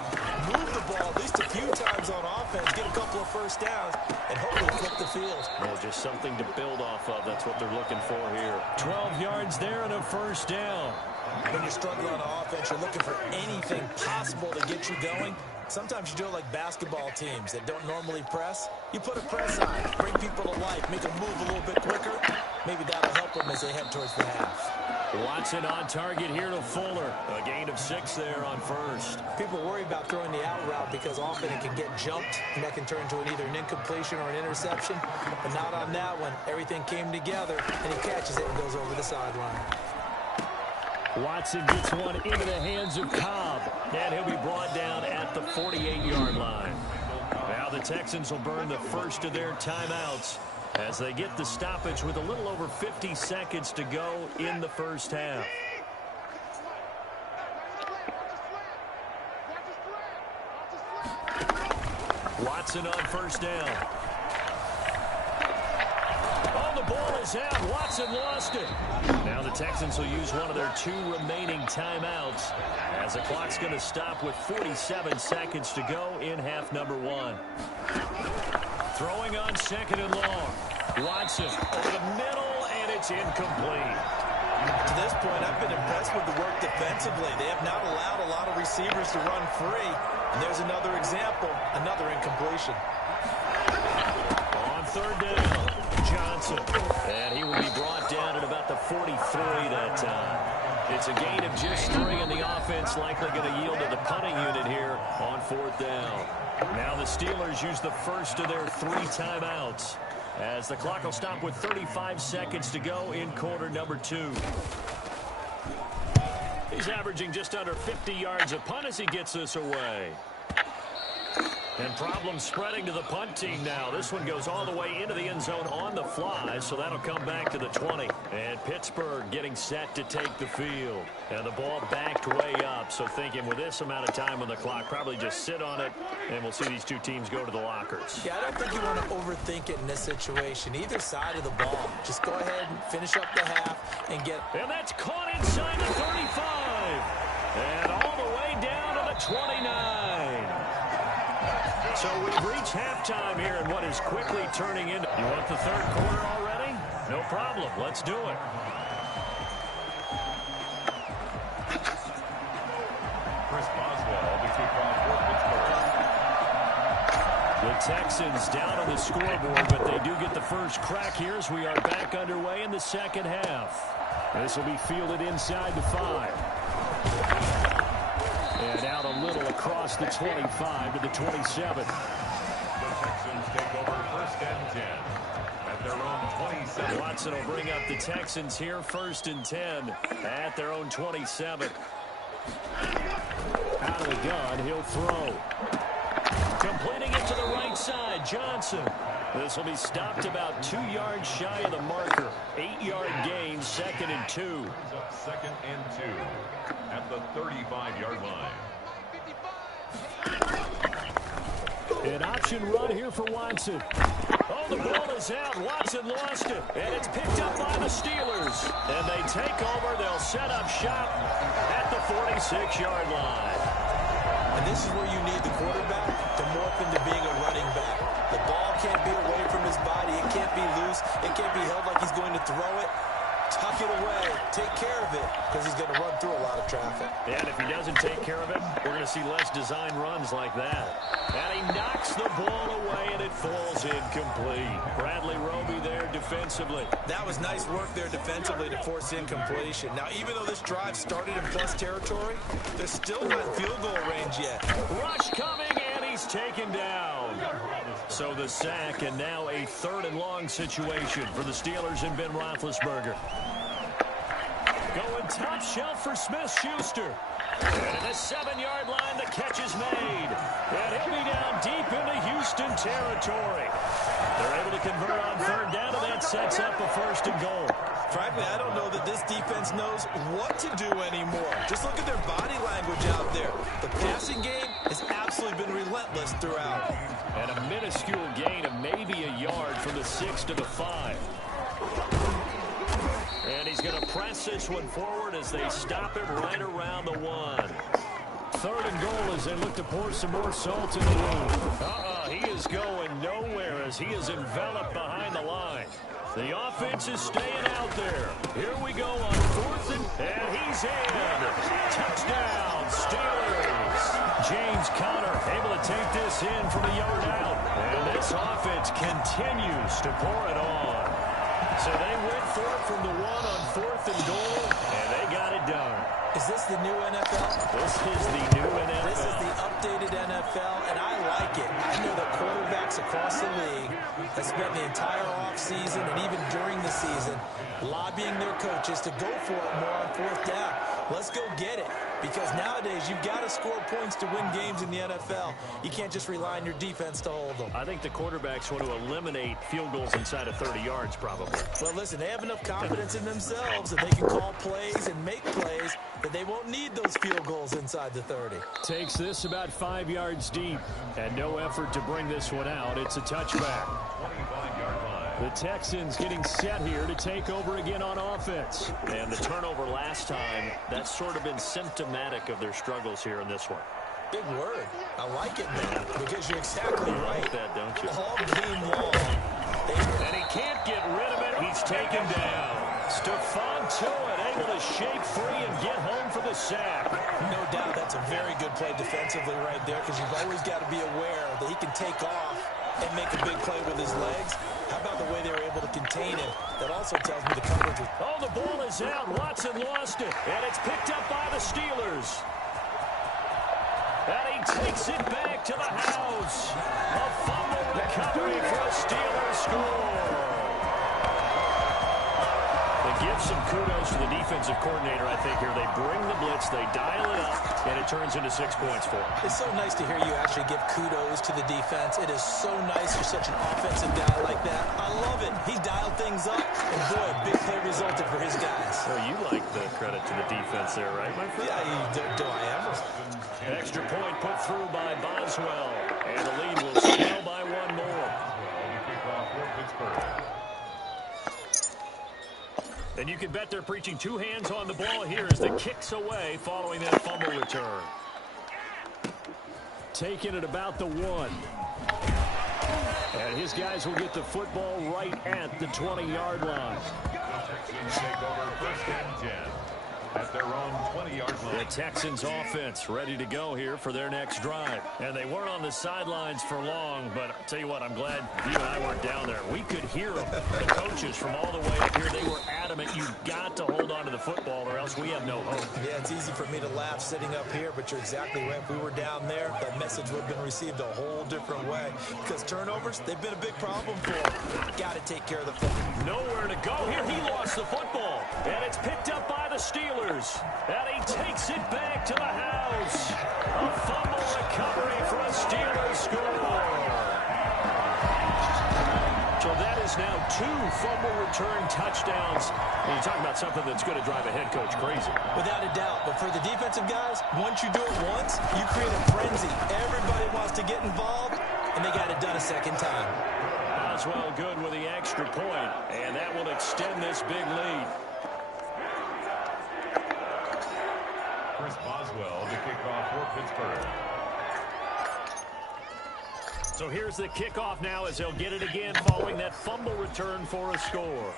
move the ball at least a few times on offense, get a couple of first downs, and hopefully flip the field. Well, just something to build off of. That's what they're looking for here. 12 yards there and a first down. When you're struggling on offense, you're looking for anything possible to get you going. Sometimes you do it like basketball teams that don't normally press. You put a press on, bring people to life, make them move a little bit quicker. Maybe that'll help them as they head towards the half. Watson on target here to Fuller. A gain of 6 there on first. People worry about throwing the out route because often it can get jumped, and that can turn into either an incompletion or an interception. But not on that one. Everything came together, and he catches it and goes over the sideline. Watson gets one into the hands of Cobb. And he'll be brought down at the 48-yard line. Now the Texans will burn the first of their timeouts as they get the stoppage with a little over 50 seconds to go in the first half. Watson on first down. Oh, the ball is out. Watson lost it. Now the Texans will use one of their 2 remaining timeouts as the clock's going to stop with 47 seconds to go in half number 1. Throwing on second and long. Watson over the middle, and it's incomplete. To this point, I've been impressed with the work defensively. They have not allowed a lot of receivers to run free. And there's another example, another incompletion. On third down, Johnson. And he will be brought down at about the 43 that time. It's a gain of just 3, and the offense likely going to yield to the punting unit here on fourth down. Now the Steelers use the first of their 3 timeouts as the clock will stop with 35 seconds to go in quarter number 2. He's averaging just under 50 yards a punt as he gets this away. And problems spreading to the punt team now. This one goes all the way into the end zone on the fly, so that'll come back to the 20. And Pittsburgh getting set to take the field. And the ball backed way up, so thinking with this amount of time on the clock, probably just sit on it, and we'll see these 2 teams go to the lockers. Yeah, I don't think you want to overthink it in this situation. Either side of the ball. Just go ahead and finish up the half and get... And that's caught inside the 35. And all the way down to the 29. So we've reached halftime here in what is quickly turning into... You want the third quarter already? No problem. Let's do it. Chris Boswell to kick off for Pittsburgh. The Texans down on the scoreboard, but they do get the first crack here as we are back underway in the second half. This will be fielded inside the 5. And out a little across the 25 to the 27. The Texans take over first and 10 at their own 27. Watson will bring up the Texans here first and 10 at their own 27. Out of the gun, he'll throw. completing it to the right side. Johnson. This will be stopped about 2 yards shy of the marker. 8-yard gain, 2nd and 2. Up 2nd and 2 at the 35-yard line. An option run here for Watson. Oh, the ball is out. Watson lost it. And it's picked up by the Steelers. And they take over. They'll set up shop at the 46-yard line. And this is where you need the quarterback to morph into being a running back. The ball can't be away from his body. It can't be loose. It can't be held like he's going to throw it. Tuck it away. Take care of it because he's going to run through a lot of traffic. And if he doesn't take care of it, we're going to see less design runs like that. And he knocks the ball away, and it falls incomplete. Bradley Roby there defensively. That was nice work there defensively to force incompletion. Now, even though this drive started in plus territory, they're still not in field goal range yet. Rush coming, and he's taken down. So the sack, and now a 3rd and long situation for the Steelers and Ben Roethlisberger. Going top shelf for Smith-Schuster. And at the 7-yard line, the catch is made. And he'll be down deep into Houston territory. They're able to convert on 3rd down, and that sets up a 1st and goal. Frankly, I don't know that this defense knows what to do anymore. Just look at their body language out there. The passing game has absolutely been relentless throughout. And a minuscule gain of maybe a yard from the 6 to the 5. And he's going to press this one forward as they stop him right around the 1. 3rd and goal as they look to pour some more salt in the wound. He is going nowhere as he is enveloped behind the line. The offense is staying out there. Here we go on 4th and he's in. Touchdown, Steelers. James Conner able to take this in from a yard out. And this offense continues to pour it on. So they went for it from the 1 on 4th and goal, and they got it done. Is this the new NFL? This is the new NFL. This is the updated NFL, and I like it. I know that quarterbacks across the league have spent the entire offseason and even during the season lobbying their coaches to go for it more on 4th down. Let's go get it. Because nowadays, you've got to score points to win games in the NFL. You can't just rely on your defense to hold them. I think the quarterbacks want to eliminate field goals inside of 30 yards, probably. Well, listen, they have enough confidence in themselves that they can call plays and make plays that they won't need those field goals inside the 30. Takes this about 5 yards deep, and no effort to bring this one out. It's a touchback. 25-yard line. The Texans getting set here to take over again on offense. And the turnover last time, that's sort of been symptomatic of their struggles here in this one. Big word. I like it, man, because you're exactly right. Like that, don't you? All game long. And he can't get rid of it. He's taken down. Stephon Tuitt able to shake free and get home for the sack. No doubt that's a very good play defensively right there because you've always got to be aware that he can take off and make a big play with his legs. How about the way they were able to contain him? That also tells me the coverage was... Oh, the ball is out. Watson lost it. And it's picked up by the Steelers. And he takes it back to the house. A fumble recovery for a Steelers score. Give some kudos to the defensive coordinator, I think, here. They bring the blitz, they dial it up, and it turns into 6 points for them. It's so nice to hear you actually give kudos to the defense. It is so nice you're such an offensive guy like that. I love it. He dialed things up, and boy, a big play resulted for his guys. So you like the credit to the defense there, right, my friend? Yeah, do I ever? An extra point put through by Boswell, and the lead will scale by 1 more. Kickoff for Pittsburgh. And you can bet they're preaching 2 hands on the ball here as the kick's away following that fumble return. Taking it about the 1. And his guys will get the football right at the 20-yard line. Texans take over 1st and 10 at their own 20-yard line. The Texans offense ready to go here for their next drive. And they weren't on the sidelines for long, but I'll tell you what, I'm glad you and I weren't down there. We could hear them. The coaches from all the way up here, they were adamant. You've got to hold on to the football or else we have no hope. Yeah, it's easy for me to laugh sitting up here, but you're exactly right. If we were down there, that message would have been received a whole different way. Because turnovers, they've been a big problem for them. Got to take care of the football. Nowhere to go here. He lost the football. And it's picked up by the Steelers. Steelers. And he takes it back to the house. A fumble recovery for a Steelers score. So that is now 2 fumble return touchdowns. And you're talking about something that's going to drive a head coach crazy. Without a doubt. But for the defensive guys, once you do it once, you create a frenzy. Everybody wants to get involved, and they got it done a second time. Boswell good with the extra point, and that will extend this big lead. Chris Boswell to kick off for Pittsburgh. So here's the kickoff now as they'll get it again following that fumble return for a score.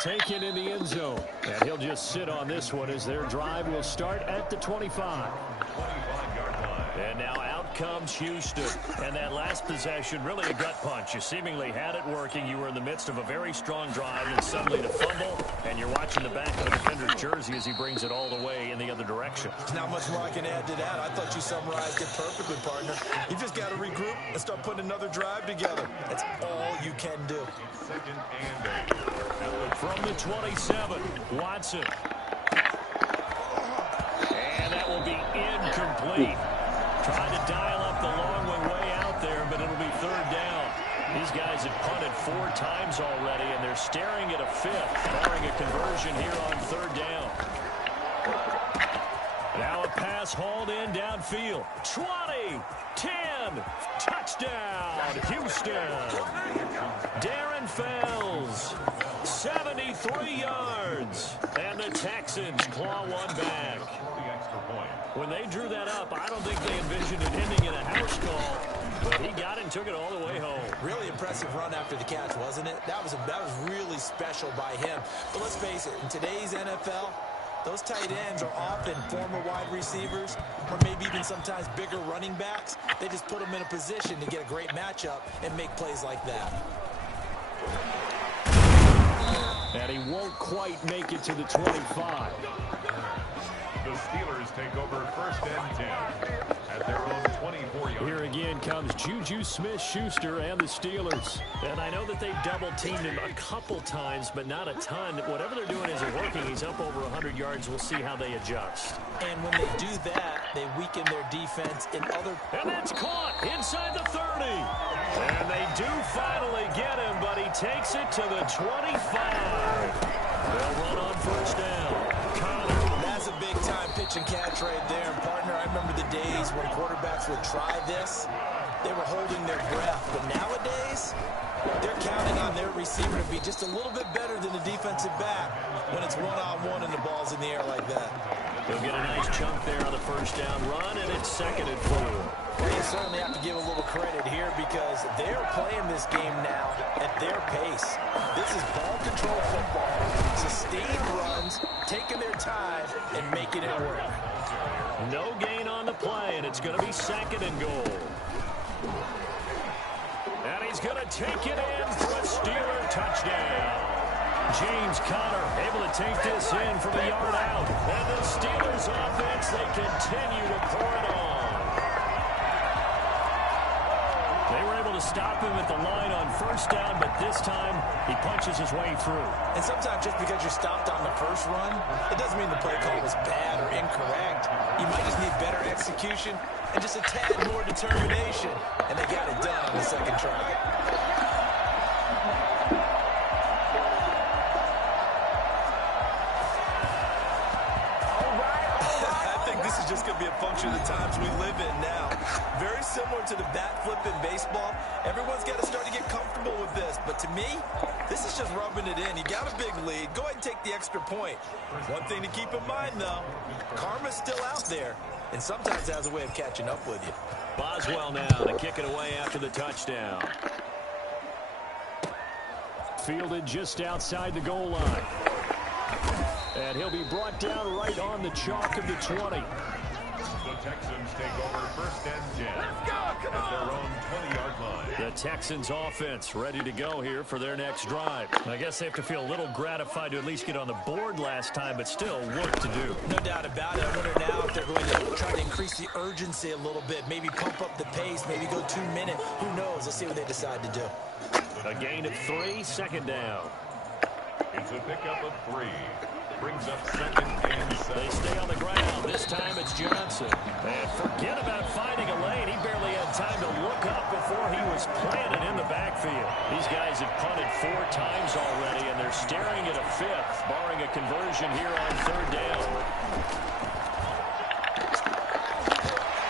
Taken in the end zone. And he'll just sit on this one as their drive will start at the 25. 25-yard line. And now out comes Houston. And that last possession, really a gut punch. You seemingly had it working. You were in the midst of a very strong drive, and suddenly the fumble, and you're watching the back of the defender's jersey as he brings it all the way in the other direction. There's not much more I can add to that. I thought you summarized it perfectly, partner. You just got to regroup and start putting another drive together. That's all you can do. Second and 8. From the 27, Watson. And that will be incomplete. Trying to dial up the long one way out there, but it'll be third down. These guys have punted 4 times already, and they're staring at a 5th, barring a conversion here on third down. Now a pass hauled in downfield. 20, 10, touchdown, Houston. Darren Fells, 73 yards, and the Texans claw one back. The extra point. When they drew that up, I don't think they envisioned it ending in a house call, but he got it and took it all the way home. Really impressive run after the catch, wasn't it? That was really special by him. But let's face it, in today's NFL, those tight ends are often former wide receivers or maybe even sometimes bigger running backs. They just put them in a position to get a great matchup and make plays like that. And he won't quite make it to the 25. The Steelers take over first and 10 at their own 24-yard. Here again comes Juju Smith-Schuster and the Steelers. And I know that they've double-teamed him a couple times, but not a ton. Whatever they're doing isn't working. He's up over 100 yards. We'll see how they adjust. And when they do that, they weaken their defense in other... And that's caught inside the 30. And they do finally get him, but he takes it to the 25. They'll run on first down. Connor. That's a big-time pitch and catch right there. And, partner, I remember the days when quarterbacks would try this. They were holding their breath. But nowadays, they're counting on their receiver to be just a little bit better than the defensive back when it's one-on-one and the ball's in the air like that. They'll get a nice chunk there on the first down run, and it's 2nd and 4. Well, you certainly have to give a little credit here because they're playing this game now at their pace. This is ball control football, sustained runs, taking their time, and making it work. No gain on the play, and it's going to be 2nd and goal. And he's going to take it in for a Steeler touchdown. James Conner able to take this in from a yard out. And the Steelers offense, they continue to pour it on. They were able to stop him at the line on first down, but this time he punches his way through. And sometimes just because you're stopped on the first run, it doesn't mean the play call was bad or incorrect. You might just need better execution and just a tad more determination. And they got it done on the second try. Just going to be a function of the times we live in now. Very similar to the bat flip in baseball. Everyone's got to start to get comfortable with this. But to me, this is just rubbing it in. You got a big lead. Go ahead and take the extra point. One thing to keep in mind, though, karma's still out there and sometimes has a way of catching up with you. Boswell now to kick it away after the touchdown. Fielded just outside the goal line. And he'll be brought down right on the chalk of the 20. The Texans take over first and 10 at their own 20-yard line. The Texans offense ready to go here for their next drive. I guess they have to feel a little gratified to at least get on the board last time, but still work to do. No doubt about it. I wonder now if they're going to try to increase the urgency a little bit, maybe pump up the pace, maybe go 2 minutes. Who knows? Let's see what they decide to do. A gain of 3, 2nd down. It's a pickup of 3. brings up 2nd and 7. They stay on the ground. This time it's Johnson. And forget about finding a lane. He barely had time to look up before he was planted in the backfield. These guys have punted 4 times already, and they're staring at a 5th, barring a conversion here on 3rd down.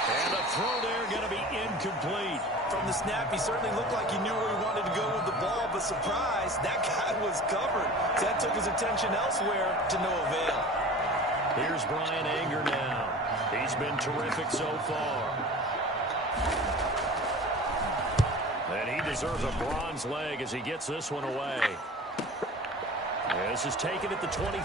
And the throw there going to be incomplete. From the snap, he certainly looked like he knew where he wanted to go with the ball, but surprise, that guy was covered. So that took his attention elsewhere to no avail. Here's Bryan Anger now. He's been terrific so far. And he deserves a bronze leg as he gets this one away. This is taken at the 23.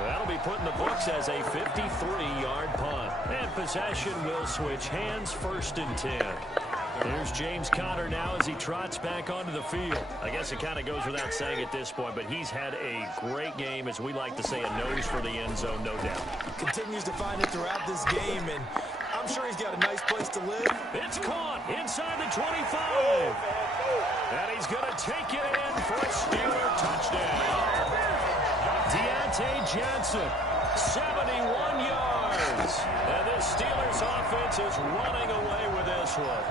That'll be put in the books as a 53-yard punt. And possession will switch hands, 1st and 10. There's James Conner now as he trots back onto the field. I guess it kind of goes without saying at this point, but he's had a great game, as we like to say, a nose for the end zone, no doubt. Continues to find it throughout this game, and I'm sure he's got a nice place to live. It's caught inside the 25. And he's going to take it in for a Steeler touchdown. Deontay Johnson, 71 yards. And this Steelers offense is running away with this one.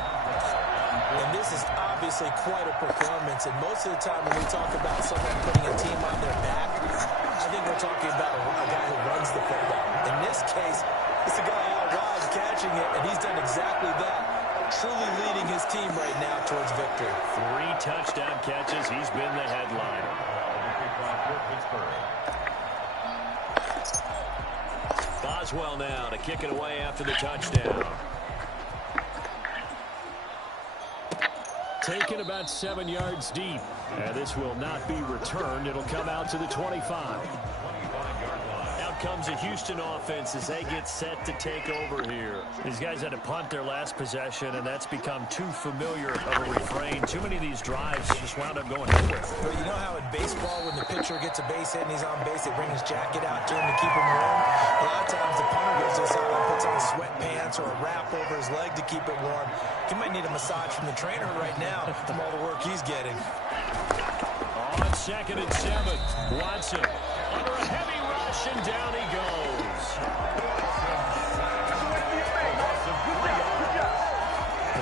And this is obviously quite a performance. And most of the time when we talk about someone putting a team on their back, I think we're talking about a guy who runs the football. In this case, it's a guy out wide catching it, and he's done exactly that, truly leading his team right now towards victory. 3 touchdown catches. He's been the headliner. Boswell now to kick it away after the touchdown. Taken about 7 yards deep. And this will not be returned. It'll come out to the 25. Out comes the Houston offense as they get set to take over here. These guys had to punt their last possession, and that's become too familiar of a refrain. Too many of these drives just wound up going nowhere. But you know how in baseball, when the pitcher gets a base hit and he's on base, they bring his jacket out to him to keep him warm? A lot of times the punter goes to the sideline, puts on sweatpants or a wrap over his leg to keep it warm. He might need a massage from the trainer right now from all the work he's getting. On 2nd and 7, Watson under a heavy rush, and down he goes.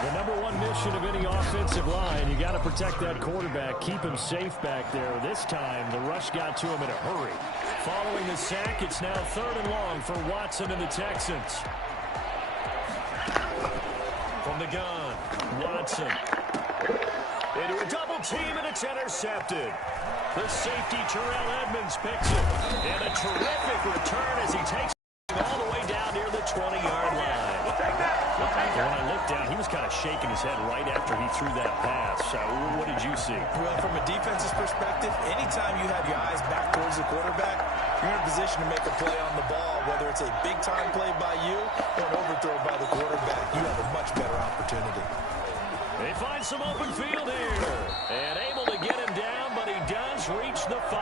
The number 1 mission of any offensive line, you got to protect that quarterback, keep him safe back there. This time, the rush got to him in a hurry. Following the sack, it's now 3rd and long for Watson and the Texans. From the gun, Watson. Into a double team, and it's intercepted. The safety, Terrell Edmonds, picks it. And a terrific return as he takes it all the way down near the 20-yard line. When I looked down, he was kind of shaking his head right after he threw that pass. What did you see? Well, from a defense's perspective, anytime you have your eyes back towards the quarterback, you're in a position to make a play on the ball, whether it's a big-time play by you or an overthrow by the quarterback. You have a much better opportunity. They find some open field here. And able to get him down, but he does reach the 5.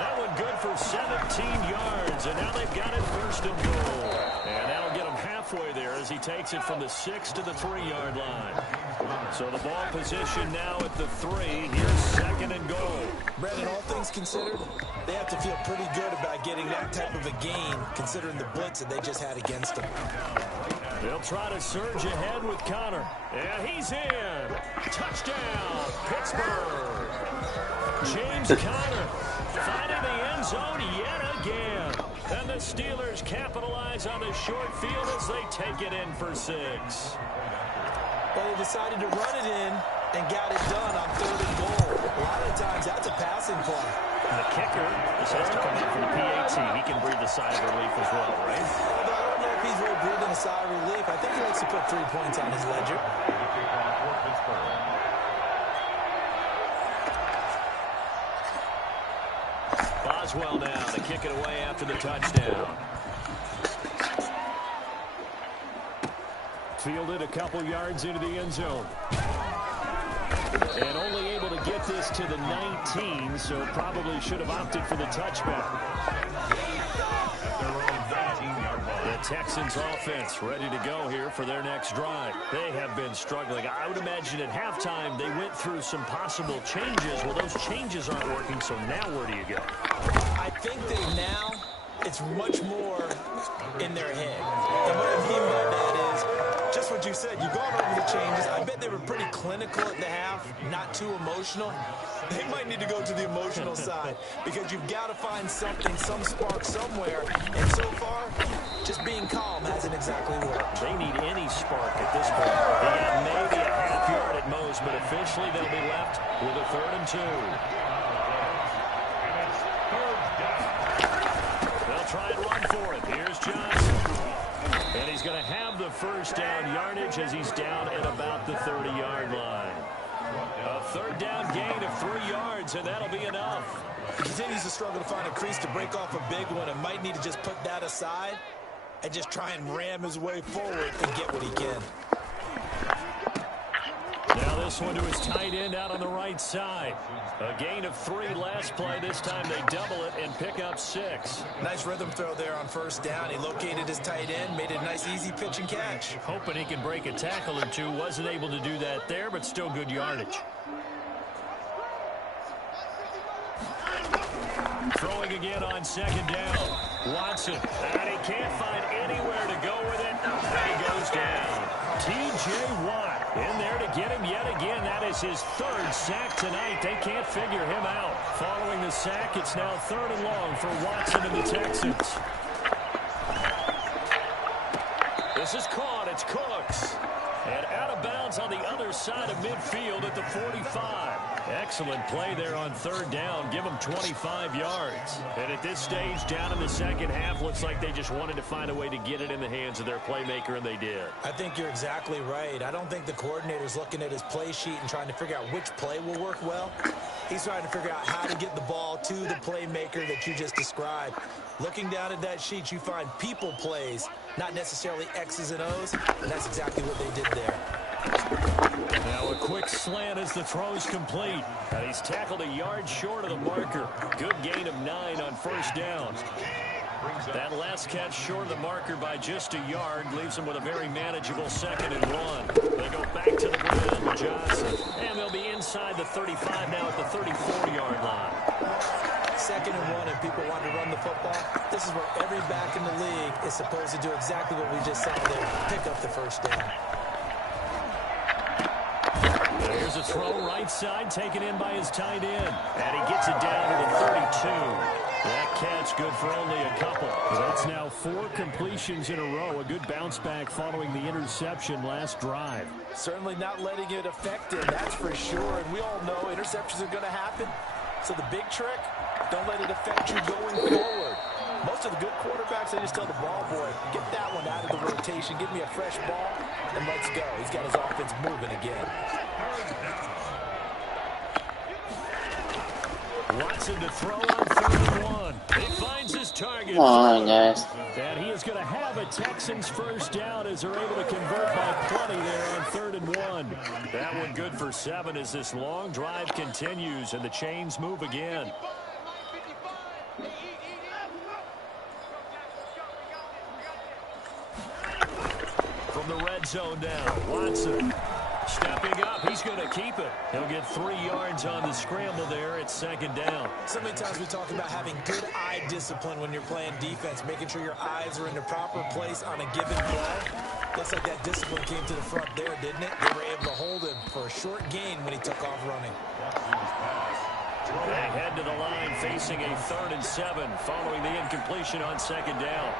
That one good for 17 yards, and now they've got it 1st and goal. And that'll get him halfway there as he takes it from the 6 to the 3-yard line. So the ball position now at the 3. Here's 2nd and goal. Brandon, all things considered, they have to feel pretty good about getting that type of a gain, considering the blitz that they just had against them. They'll try to surge ahead with Conner. And he's in. Touchdown, Pittsburgh. James Conner finding the end zone yet again. And the Steelers capitalize on the short field as they take it in for 6. Well, they decided to run it in and got it done on 3rd and goal. A lot of times, that's a passing play. And the kicker just has to come out from the PAT. He can breathe a sigh of relief as well, right? Although I don't know if he's really breathing a sigh of relief. I think he likes to put 3 points on his ledger. Boswell now to kick it away after the touchdown. Fielded a couple yards into the end zone. And only able to get this to the 19, so probably should have opted for the touchback. At their own 19-yard line. The Texans offense ready to go here for their next drive. They have been struggling. I would imagine at halftime they went through some possible changes. Well, those changes aren't working, so now where do you go? I think that now it's much more in their head. And what I mean by that is just what you said. You've gone over the changes. I bet they were pretty clinical at the half, not too emotional. They might need to go to the emotional side because you've got to find something, some spark somewhere. And so far, just being calm hasn't exactly worked. They need any spark at this point. They got maybe a half yard at most, but officially they'll be left with a 3rd and 2. They'll try and run for it. Here's Johnson. And he's going to have the first down yardage as he's down at about the 30-yard line. A 3rd down gain of 3 yards, and that'll be enough. He continues to struggle to find a crease to break off a big one and might need to just put that aside and just try and ram his way forward and get what he can. Now this one to his tight end out on the right side. A gain of 3 last play. This time they double it and pick up 6. Nice rhythm throw there on 1st down. He located his tight end, made it a nice easy pitch and catch. Hoping he can break a tackle or two. Wasn't able to do that there, but still good yardage. Throwing again on 2nd down. Watson, and he can't find anywhere to go with it. And he goes down. T.J. Watt in there to get him yet again. That is his 3rd sack tonight. They can't figure him out. Following the sack, it's now 3rd and long for Watson and the Texans. This is caught. It's Cooks. And out of bounds on the other side of midfield at the 45. Excellent play there on 3rd down. Give them 25 yards. And at this stage, down in the second half, looks like they just wanted to find a way to get it in the hands of their playmaker, and they did. I think you're exactly right. I don't think the coordinator's looking at his play sheet and trying to figure out which play will work well. He's trying to figure out how to get the ball to the playmaker that you just described. Looking down at that sheet, you find people plays, not necessarily X's and O's, and that's exactly what they did there. Now a quick slant as the throw's complete. And he's tackled a yard short of the marker. Good gain of 9 on 1st down. That last catch short of the marker by just a yard leaves him with a very manageable 2nd and 1. They go back to the ground with Johnson. And they'll be inside the 35 now at the 34-yard line. 2nd and 1, if people want to run the football, this is where every back in the league is supposed to do exactly what we just saw there, pick up the 1st down. Here's a throw right side, taken in by his tight end. And he gets it down to the 32. That catch good for only a couple. That's now 4 completions in a row. A good bounce back following the interception last drive. Certainly not letting it affect him, that's for sure. And we all know interceptions are going to happen. So the big trick, don't let it affect you going forward. Most of the good quarterbacks, they just tell the ball boy, get that one out of the rotation, give me a fresh ball, and let's go. He's got his offense moving again. Watson to throw on 3rd and 1. He finds his target. Come on, guys. And he is going to have a Texans 1st down as they're able to convert by plenty there on 3rd and 1. That one good for 7 as this long drive continues and the chains move again. From the red zone now, Watson stepping up. He's going to keep it. He'll get 3 yards on the scramble there at 2nd down. So many times we talk about having good eye discipline when you're playing defense, making sure your eyes are in the proper place on a given play. Looks like that discipline came to the front there, didn't it? They were able to hold him for a short gain when he took off running. They head to the line facing a 3rd and 7 following the incompletion on 2nd down.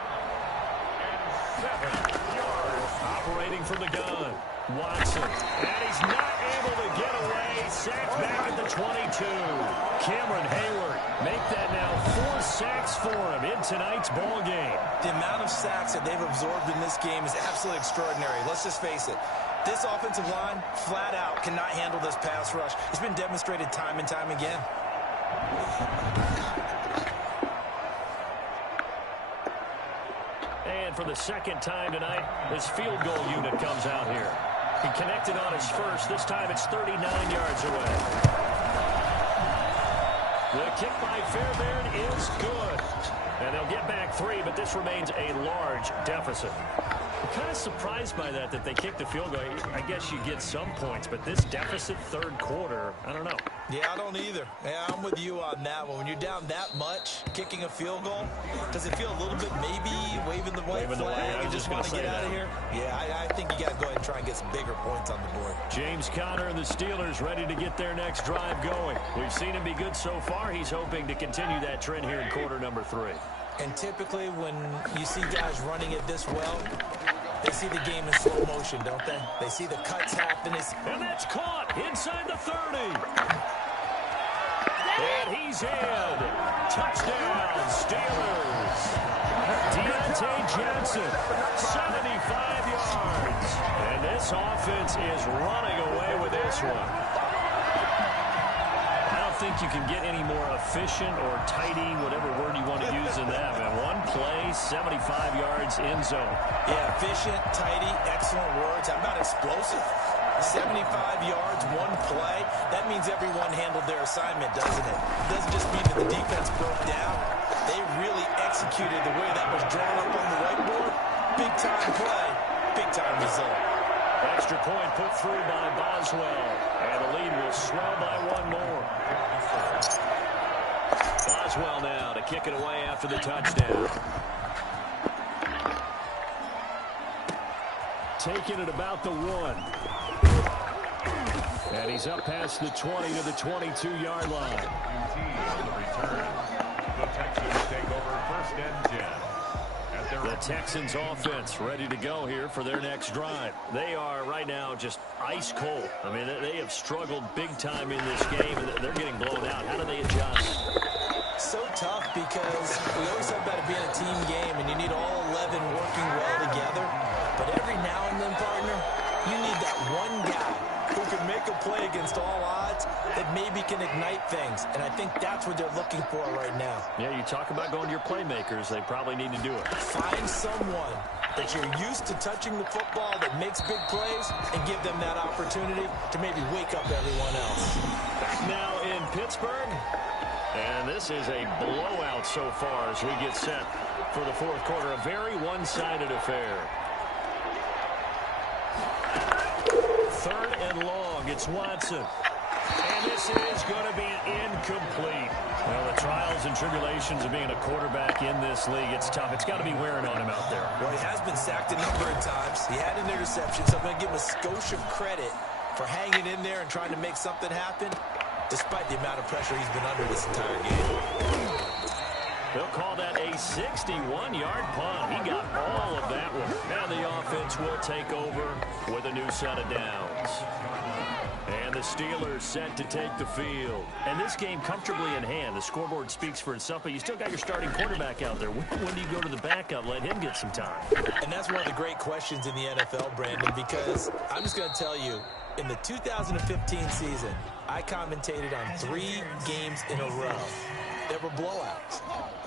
Operating from the gun. Watson. And he's not able to get away. Sacked back at the 22. Cameron Hayward make that now 4 sacks for him in tonight's ball game. The amount of sacks that they've absorbed in this game is absolutely extraordinary. Let's just face it. This offensive line, flat out, cannot handle this pass rush. It's been demonstrated time and time again. And for the 2nd time tonight, this field goal unit comes out here. He connected on his first. This time it's 39 yards away. The kick by Fairbairn is good. And they'll get back 3, but this remains a large deficit. I'm kind of surprised by that they kicked the field goal. I guess you get some points, but this deficit third quarter, I don't know. Yeah, I don't either. Yeah, I'm with you on that one. When you're down that much, kicking a field goal, does it feel a little bit maybe waving the white flag? You just want to get out of here? Yeah, I think you got to go ahead and try and get some bigger points on the board. James Conner and the Steelers ready to get their next drive going. We've seen him be good so far. He's hoping to continue that trend here in quarter number 3. And typically when you see guys running it this well, they see the game in slow motion, don't they? They see the cuts happen. And that's caught inside the 30. And he's in. Touchdown, Steelers. Deontay Johnson, 75 yards. And this offense is running away with this one. I don't think you can get any more efficient or tidy, whatever word you want to use in that. Man, one play, 75 yards in zone. Yeah, efficient, tidy, excellent words. How about explosive? 75 yards, one play. That means everyone handled their assignment, doesn't it? It doesn't just mean that the defense broke down. They really executed the way that was drawn up on the whiteboard. Big-time play, big-time result. Extra point put through by Boswell. And the lead will swell by one more. Boswell now to kick it away after the touchdown. Taking it about the 1. And he's up past the 20 to the 22-yard line. On the return, the Texans take over 1st and 10. The Texans offense ready to go here for their next drive. They are right now just ice cold. I mean, they have struggled big time in this game, and they're getting blown out. How do they adjust? So tough because we always talk about it being a team game, and you need all 11 working well together. But every now and then, partner, you need that one guy who can make a play against all odds that maybe can ignite things. And I think that's what they're looking for right now. Yeah, you talk about going to your playmakers. They probably need to do it. Find someone that you're used to touching the football that makes big plays and give them that opportunity to maybe wake up everyone else. Back now in Pittsburgh. And this is a blowout so far as we get set for the fourth quarter. A very one-sided affair. 3rd and long. It's Watson. And this is going to be incomplete. Well, the trials and tribulations of being a quarterback in this league, it's tough. It's got to be wearing on him out there. Well, he has been sacked a number of times. He had an interception, so I'm going to give him a skosh of credit for hanging in there and trying to make something happen, despite the amount of pressure he's been under this entire game. They'll call that a 61-yard punt. He got all of that one. Now the offense will take over with a new set of downs. And the Steelers set to take the field. And this game comfortably in hand. The scoreboard speaks for itself, but you still got your starting quarterback out there. When do you go to the backup, let him get some time? And that's one of the great questions in the NFL, Brandon, because I'm just going to tell you, in the 2015 season, I commentated on 3 games in a row that were blowouts.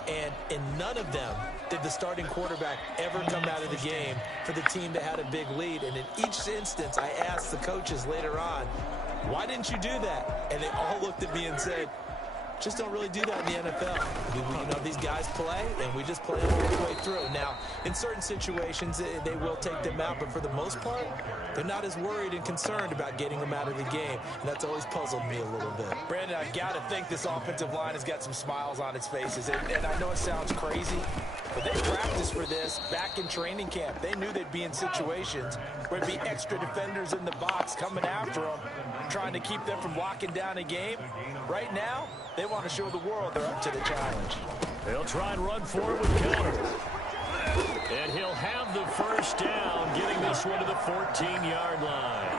And in none of them did the starting quarterback ever come out of the game for the team that had a big lead. And in each instance, I asked the coaches later on, why didn't you do that? And they all looked at me and said, just don't really do that in the NFL. You know, these guys play, and we just play them all the way through. Now, in certain situations, they will take them out, but for the most part, they're not as worried and concerned about getting them out of the game, and that's always puzzled me a little bit. Brandon, I got to think this offensive line has got some smiles on its faces, and I know it sounds crazy, but they practiced for this back in training camp. They knew they'd be in situations where there'd be extra defenders in the box coming after them, trying to keep them from locking down a game. Right now, they want to show the world they're up to the challenge. They'll try and run for it with Conner. And he'll have the first down, getting this one to the 14-yard line.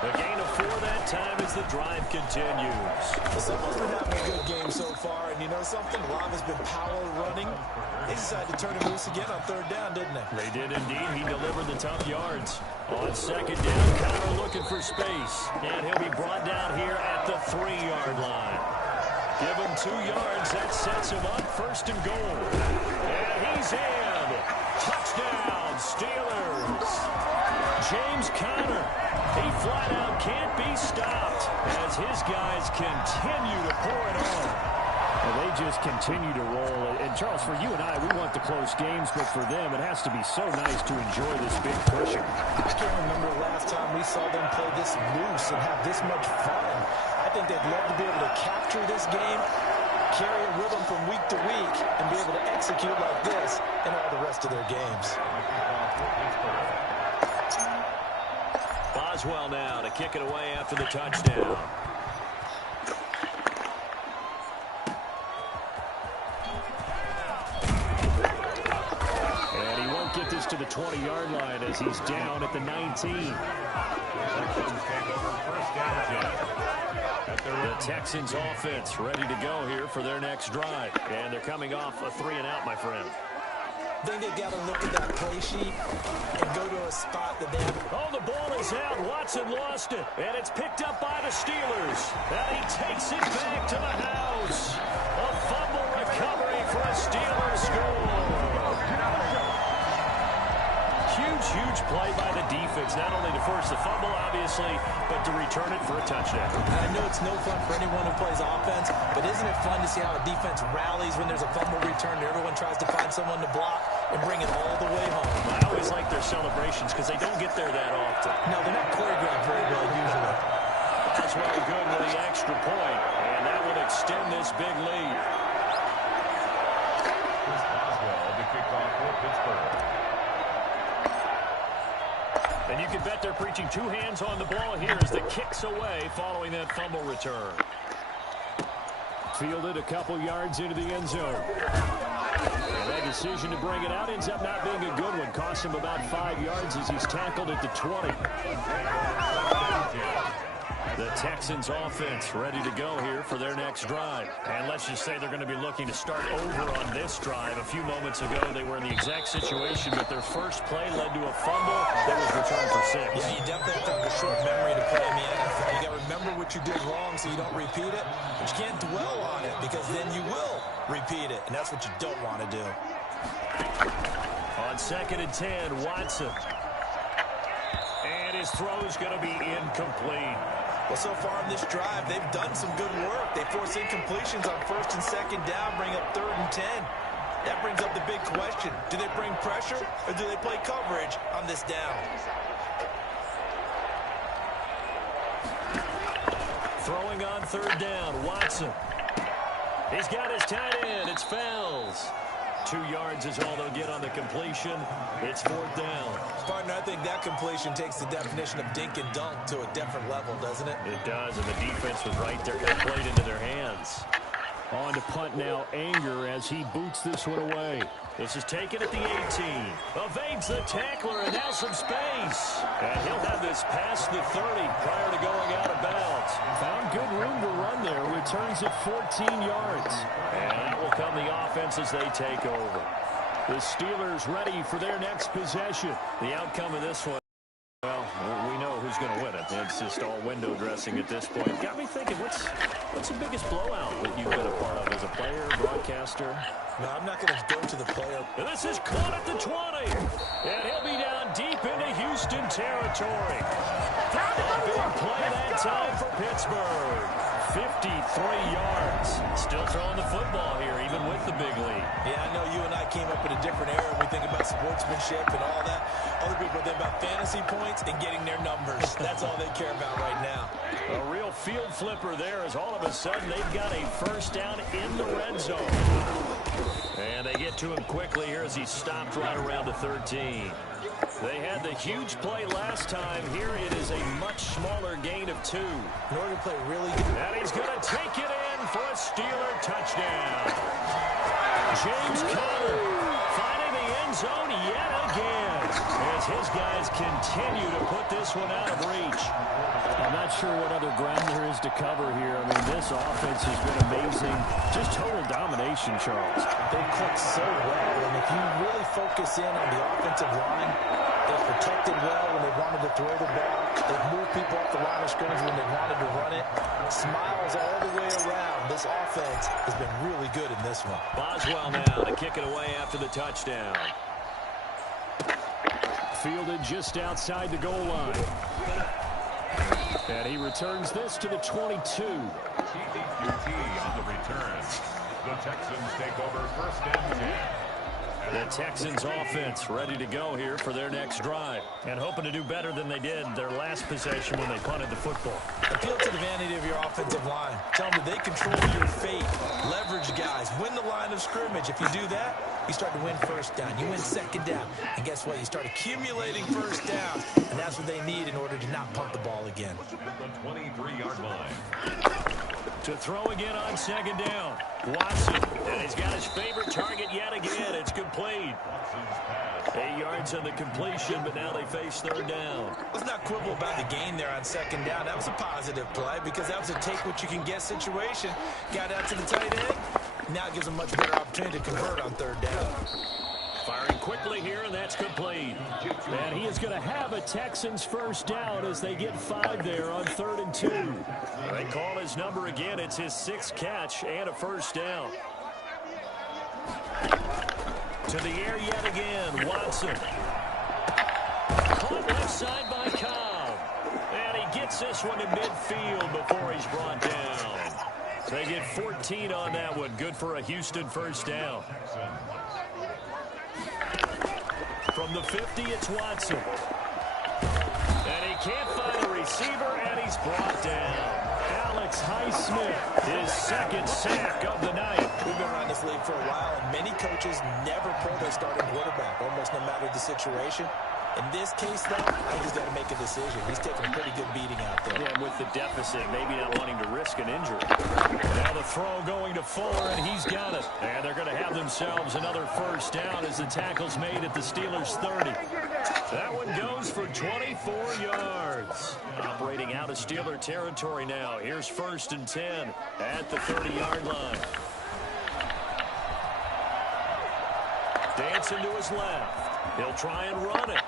A gain of 4 that time as the drive continues. Someone's been having a good game so far, and you know something? Love has been power running. They decided to turn him loose again on 3rd down, didn't they? They did indeed. He delivered the tough yards. On 2nd down, Conner looking for space. And he'll be brought down here at the 3-yard line. Give him 2 yards. That sets him up 1st and goal. And he's in. Touchdown, Steelers. James Conner. He flat out can't be stopped as his guys continue to pour it on. Well, they just continue to roll. And, Charles, for you and I, we want the close games, but for them, it has to be so nice to enjoy this big pushing. I can't remember the last time we saw them play this loose and have this much fun. I think they'd love to be able to capture this game, carry it with them from week to week, and be able to execute like this in all the rest of their games. Boswell now to kick it away after the touchdown. And he won't get this to the 20-yard line as he's down at the 19. The Texans offense ready to go here for their next drive. And they're coming off a 3-and-out, my friend. I think they've got to look at that play sheet and go to a spot that they have. Oh, the ball is out. Watson lost it. And it's picked up by the Steelers. And he takes it back to the house. A fumble recovery for a Steelers score. Huge play by the defense. Not only to force the fumble, obviously, but to return it for a touchdown. I know it's no fun for anyone who plays offense, but isn't it fun to see how a defense rallies when there's a fumble return and everyone tries to find someone to block and bring it all the way home? I always like their celebrations because they don't get there that often. No, they're not choreographed very well usually. That's really good with the extra point, and that would extend this big lead. Chris Boswell to kick off for Pittsburgh. And you can bet they're preaching two hands on the ball here as the kick's away following that fumble return. Fielded a couple yards into the end zone. And that decision to bring it out ends up not being a good one. Cost him about 5 yards as he's tackled at the 20. The Texans offense ready to go here for their next drive. And let's just say they're going to be looking to start over on this drive. A few moments ago, they were in the exact situation, but their first play led to a fumble that was returned for 6. Yeah, you definitely have to have a short memory to play in the NFL. You got to remember what you did wrong so you don't repeat it. But you can't dwell on it because then you will repeat it, and that's what you don't want to do. On 2nd and 10, Watson. And his throw is going to be incomplete. Well, so far in this drive, they've done some good work. They force incompletions on 1st and 2nd down, bring up 3rd and 10. That brings up the big question. Do they bring pressure or do they play coverage on this down? Throwing on 3rd down, Watson. He's got his tight end. It's Fells. 2 yards is all they'll get on the completion. It's 4th down. Partner, I think that completion takes the definition of dink and dunk to a different level, doesn't it? It does, and the defense was right there. Got played into their hands. On to punt now, Anger as he boots this one away. This is taken at the 18. Evades the tackler, and now some space. And he'll have this past the 30 prior to going out of bounds. Found good room to run there. Returns at 14 yards. And that will come the offense as they take over. The Steelers ready for their next possession. The outcome of this one, well, we know who's going to win it. It's just all window dressing at this point. Got me thinking, what's the biggest blowout that you've been a part of as a player, broadcaster? No, I'm not going to go to the player. And this is caught at the 20. And he'll be down deep into Houston territory. A big play that time for Pittsburgh. 53 yards. Still throwing the football here, even with the big lead. Yeah, I know you and I came up in a different era. We think about sportsmanship and all that. Other people think about fantasy points and getting their numbers. That's all they care about right now. A real field flipper there as all of a sudden they've got a first down in the red zone. And they get to him quickly here as he stopped right around the 13. They had the huge play last time. Here it is a much smaller gain of 2. In order to play really good. And he's going to take it in for a Steeler touchdown. James Conner finding the end zone yet again as his guys continue to put this one out of reach. I'm not sure what other ground there is to cover here. I mean, this offense has been amazing. Just total domination, Charles. They click so well, and if you really focus in on the offensive line, they protected well when they wanted to throw the ball. They've moved people off the line of scrimmage when they wanted to run it. Smiles all the way around. This offense has been really good in this one. Boswell now to kick it away after the touchdown. Fielded just outside the goal line. And he returns this to the 22. TDQT on the return. The Texans take over first and 10. The Texans offense ready to go here for their next drive and hoping to do better than they did their last possession when they punted the football. Appeal to the vanity of your offensive line. Tell them that they control your fate. Leverage guys. Win the line of scrimmage. If you do that, you start to win first down. You win second down. And guess what? You start accumulating first downs. And that's what they need in order to not punt the ball again. At the 23-yard line. To throw again on second down. Watson. And he's got his favorite target yet again. It's complete. 8 yards on the completion, but now they face third down. Let's not quibble about the gain there on second down. That was a positive play because that was a take-what-you-can-get situation. Got out to the tight end. Now it gives them much better opportunity to convert on third down. Firing quickly here, and that's complete. And he is going to have a Texans first down as they get 5 there on 3rd and 2. They call his number again. It's his 6th catch and a first down. To the air yet again, Watson. Caught left side by Cobb. And he gets this one to midfield before he's brought down. They get 14 on that one. Good for a Houston first down. From the 50, it's Watson. And he can't find a receiver, and he's brought down. Alex Highsmith, his 2nd sack of the night. We've been around this league for a while, and many coaches never pull their starting quarterback, almost no matter the situation. In this case, though, I think he's got to make a decision. He's taking a pretty good beating out there. Yeah, with the deficit, maybe not wanting to risk an injury. Now the throw going to Fuller, and he's got it. And they're going to have themselves another first down as the tackle's made at the Steelers' 30. That one goes for 24 yards. Operating out of Steeler territory now. Here's 1st and 10 at the 30-yard line. Dancing to his left. He'll try and run it.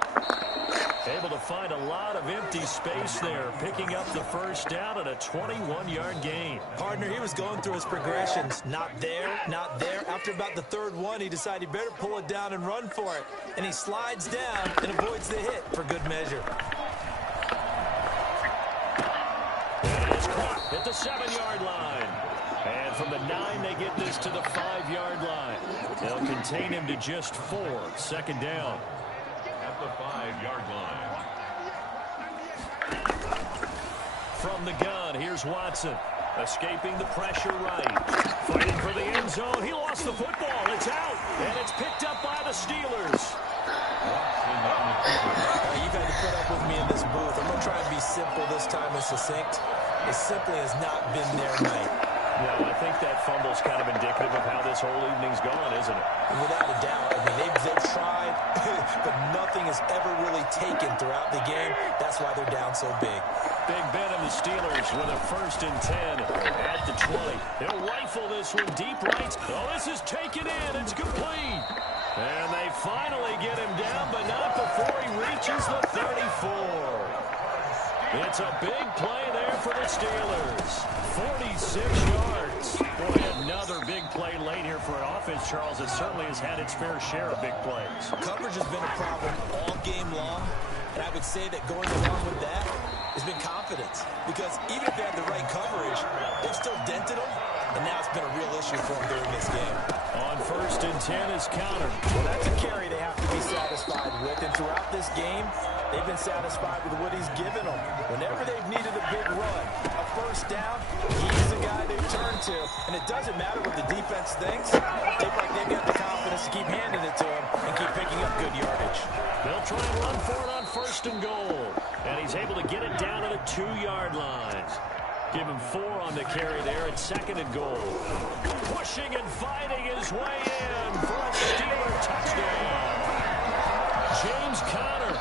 Able to find a lot of empty space there, picking up the first down at a 21-yard gain. Partner, he was going through his progressions. Not there, not there. After about the 3rd one, he decided he better pull it down and run for it. And he slides down and avoids the hit for good measure. And it's caught at the 7-yard line. And from the 9, they get this to the 5-yard line. They'll contain him to just 4. 2nd down. At the 5-yard line. From the gun, here's Watson. Escaping the pressure right. Fighting for the end zone. He lost the football. It's out. And it's picked up by the Steelers. You've had to put up with me in this booth. I'm going to try and be simple this time and succinct. It simply has not been their night. No, I think that fumble's kind of indicative of how this whole evening's gone, isn't it? Without a doubt. I mean, they've tried, but nothing is ever really taken throughout the game. That's why they're down so big. Big Ben and the Steelers with a 1st and 10 at the 20. They'll rifle this one deep right. Oh, this is taken in. It's complete. And they finally get him down, but not before he reaches the 34. It's a big play there for the Steelers. 46 yards. Boy, another big play late here for an offense, Charles. It certainly has had its fair share of big plays. Coverage has been a problem all game long, and I would say that going along with that has been confidence. Because even if they had the right coverage, they've still dented them, and now it's been a real issue for them during this game. On 1st and 10 is Counter. Well, that's a carry they have to be satisfied with, and throughout this game, they've been satisfied with what he's given them. Whenever they've needed a big run, a first down, he's the guy they turn to. And it doesn't matter what the defense thinks. They look like they've got the confidence to keep handing it to him and keep picking up good yardage. They'll try and run for it on 1st and goal. And he's able to get it down to the 2-yard line. Give him 4 on the carry there at 2nd and goal. Pushing and fighting his way in for a Steeler touchdown. James Conner,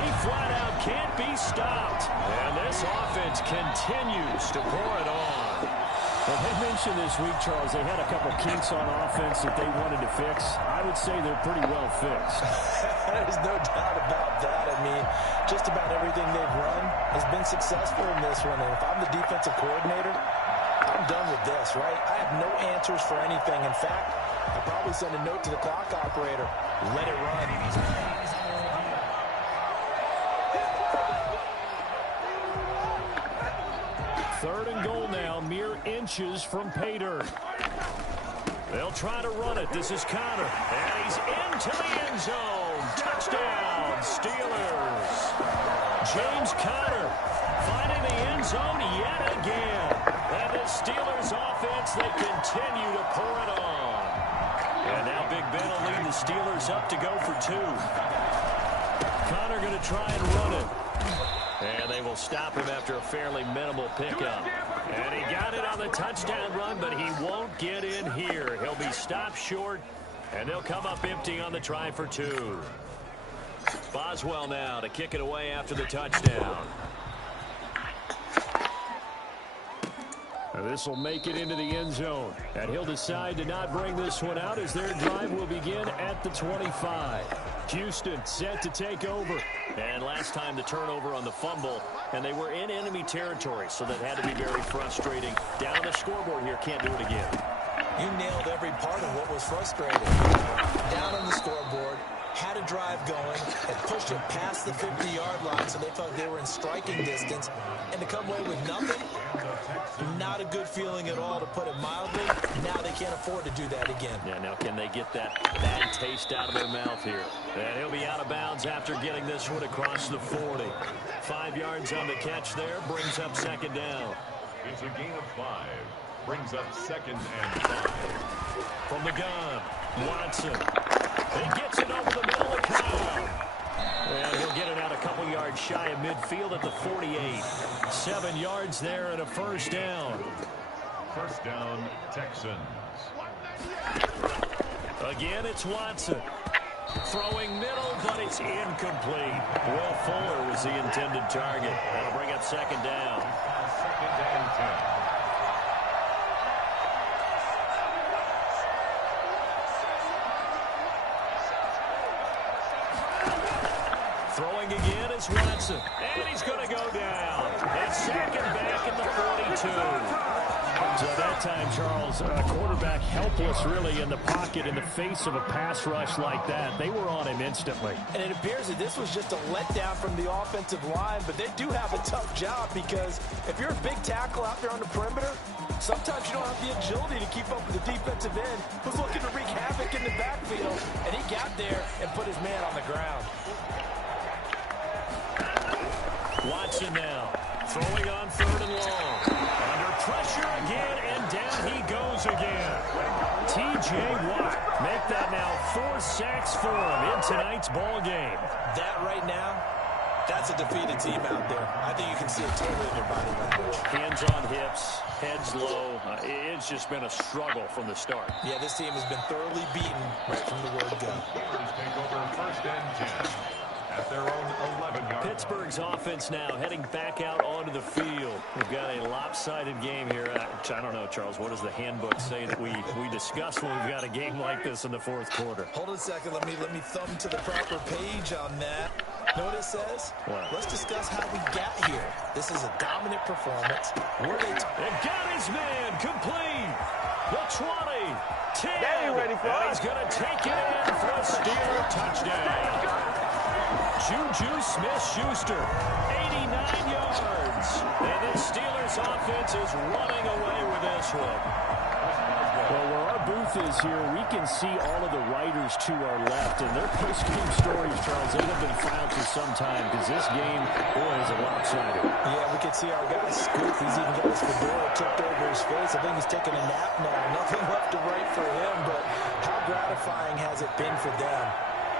he flat out can't be stopped. And this offense continues to pour it on. Well, they mentioned this week, Charles, they had a couple kinks on offense that they wanted to fix. I would say they're pretty well fixed. There's no doubt about that. I mean, just about everything they've run has been successful in this one. And if I'm the defensive coordinator, I'm done with this, right? I have no answers for anything. In fact, I'll probably send a note to the clock operator. Let it run. 3rd and goal now, mere inches from pay dirt. They'll try to run it. This is Conner. And he's into the end zone. Touchdown, Steelers. James Conner finding the end zone yet again. And the Steelers offense, they continue to pour it on. And now Big Ben will lead the Steelers up to go for 2. Conner going to try and run it. And they will stop him after a fairly minimal pickup. And he got it on the touchdown run, but he won't get in here. He'll be stopped short, and they'll come up empty on the try for 2. Boswell now to kick it away after the touchdown. This will make it into the end zone. And he'll decide to not bring this one out as their drive will begin at the 25. Houston set to take over. And last time the turnover on the fumble, and they were in enemy territory, so that had to be very frustrating. Down on the scoreboard here, can't do it again. You nailed every part of what was frustrating. Down on the scoreboard, had a drive going, and pushed it past the 50-yard line so they felt they were in striking distance, and to come away with nothing, not a good feeling at all, to put it mildly. Now they can't afford to do that again. Yeah, now can they get that bad taste out of their mouth here? And he'll be out of bounds after getting this one across the 40. 5 yards on the catch there, brings up second down. It's a gain of 5. Brings up 2nd and 5. From the gun, Watson. He gets it over the middle of Cobb. And he'll get it out a couple yards shy of midfield at the 48. 7 yards there and a first down. First down, Texans. Again, it's Watson. Throwing middle, but it's incomplete. Will Fuller was the intended target. That'll bring up second down. 2nd and 10. Throwing again is Watson. And he's going to go down. It's second back at the 42. So that time, Charles, quarterback helpless really in the pocket in the face of a pass rush like that. They were on him instantly. And it appears that this was just a letdown from the offensive line, but they do have a tough job because if you're a big tackle out there on the perimeter, sometimes you don't have the agility to keep up with the defensive end who's looking to wreak havoc in the backfield, and he got there and put his man on the ground. Watson now, throwing on 3rd and long. Under pressure again, and down he goes again. T.J. Watt, make that now 4 sacks for him in tonight's ball game. That right now, that's a defeated team out there. I think you can see it totally in their body language. Hands on hips, heads low. It's just been a struggle from the start. Yeah, this team has been thoroughly beaten right from the word go. Steelers take over 1st and 10. At their own 11-yard Pittsburgh's offense now heading back out onto the field. We've got a lopsided game here. I don't know, Charles, what does the handbook say that we discuss when we've got a game like this in the 4th quarter? Hold on a second. Let me thumb to the proper page on that. Know what it says? What? Let's discuss how we got here. This is a dominant performance. They've got his man complete. The 20, 10. They ain't ready for and us. he's going to take it in for a Steeler touchdown. Juju Smith-Schuster, 89 yards. And the Steelers offense is running away with this one. Well, where our booth is here, we can see all of the writers to our left. And their post-game stories, Charles, they have been filed for some time because this game, boy, is a lopsided. Yeah, we can see our guy Scoop. He's even got his fedora tipped over his face. I think he's taking a nap now. Nothing left to write for him, but how gratifying has it been for them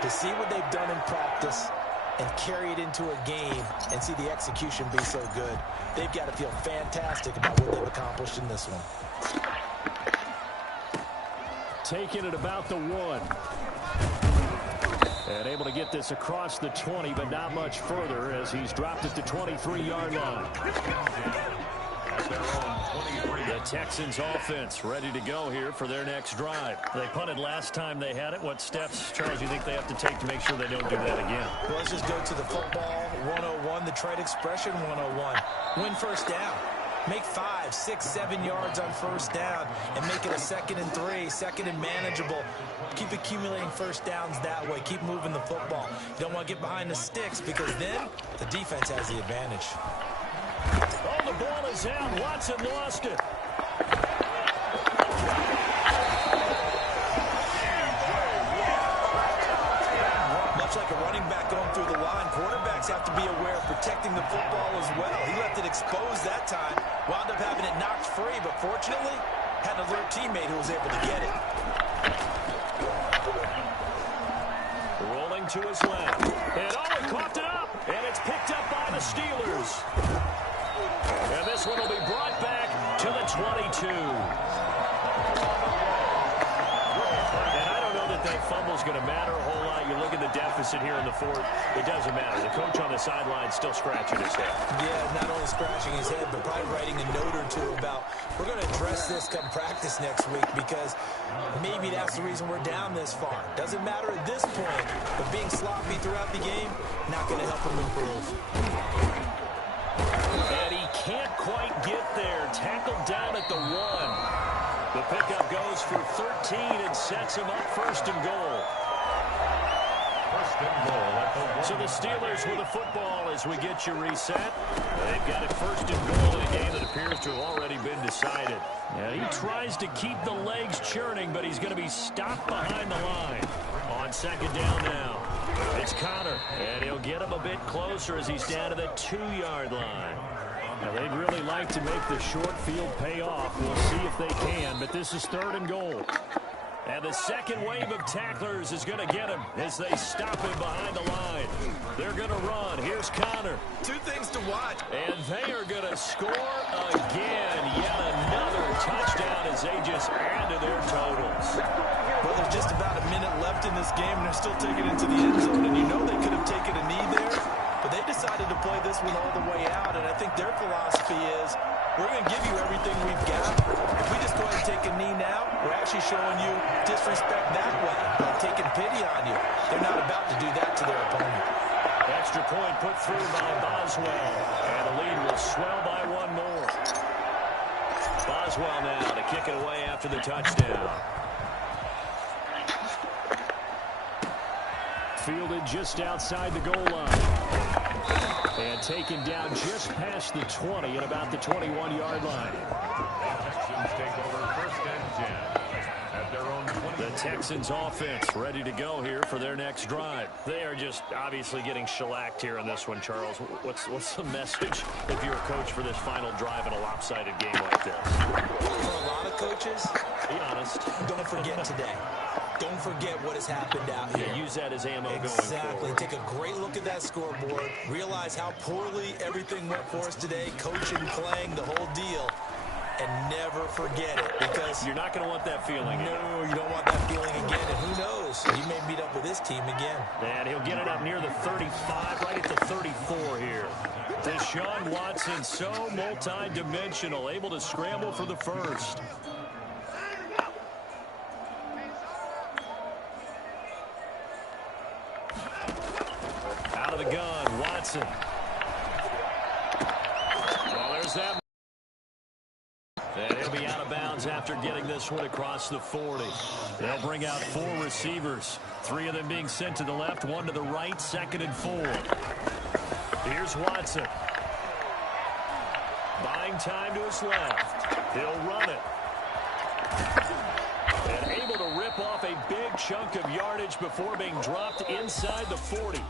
to see what they've done in practice and carry it into a game and see the execution be so good. They've got to feel fantastic about what they've accomplished in this one. Taking it about the 1. And able to get this across the 20, but not much further as he's dropped at the 23-yard line. at their own 23. The Texans offense ready to go here for their next drive. They punted last time they had it. What steps, Charles, you think they have to take to make sure they don't do that again? Well, let's just go to the football 101, the trade expression 101. Win first down. Make 5, 6, 7 yards on first down and make it a 2nd and 3, 2nd and manageable. Keep accumulating first downs that way. Keep moving the football. You don't want to get behind the sticks because then the defense has the advantage. Oh, the ball is out. Watson lost it. going through the line. Quarterbacks have to be aware of protecting the football as well. He left it exposed that time, wound up having it knocked free, but fortunately, had an alert teammate who was able to get it. Rolling to his left. And he coughed it up. And it's picked up by the Steelers. And this one will be brought back to the 22. And I don't know that fumble's going to matter a whole lot. You look at the deficit here in the fourth. It doesn't matter. The coach on the sideline still scratching his head. Yeah, not only scratching his head, but probably writing a note or two about, we're going to address this come practice next week, because maybe that's the reason we're down this far. Doesn't matter at this point, but being sloppy throughout the game, not going to help him improve. And he can't quite get there. Tackled down at the 1. The pickup goes for 13 and sets him up first and goal. First and goal at the 1. So the Steelers with the football as we get you reset. They've got it first and goal in a game that appears to have already been decided. Yeah, he tries to keep the legs churning, but he's going to be stopped behind the line. On second down now, it's Connor, and he'll get him a bit closer as he's down to the 2-yard line. Now, they'd really like to make the short field pay off. We'll see if they can, but this is third and goal. And the second wave of tacklers is going to get him as they stop him behind the line. They're going to run. Here's Connor. Two things to watch. And they are going to score again. Yet another touchdown as they just add to their totals. Well, there's just about a minute left in this game, and they're still taking it to the end zone. And you know they could have taken a knee there, but they decided to play this one all the way out. And I think their philosophy is, we're going to give you everything we've got. If we just go ahead and take a knee now, we're actually showing you disrespect that way, like taking pity on you. They're not about to do that to their opponent. Extra point put through by Boswell. And the lead will swell by one more. Boswell now to kick it away after the touchdown. Fielded just outside the goal line. And taken down just past the 20 at about the 21-yard line. Texans take over first and 10 at their own 20. The Texans offense ready to go here for their next drive. They are just obviously getting shellacked here in this one, Charles. What's the message if you're a coach for this final drive in a lopsided game like this? For a lot of coaches, be honest, don't forget today. Don't forget what has happened out here. Yeah, use that as ammo going Exactly. forward. Take a great look at that scoreboard. Realize how poorly everything went for us today. Coaching, playing, the whole deal. And never forget it, because you're not going to want that feeling. No, you don't want that feeling again. And who knows? You may meet up with this team again. And he'll get it up near the 35, right at the 34 here. Deshaun Watson, so multi-dimensional, able to scramble for the first. Out of the gun, Watson. Well, there's that. And he'll be out of bounds after getting this one across the 40. They'll bring out 4 receivers, 3 of them being sent to the left, 1 to the right, 2nd and 4. Here's Watson. Buying time to his left. He'll run it. And able to rip off a big chunk of yardage before being dropped inside the 40.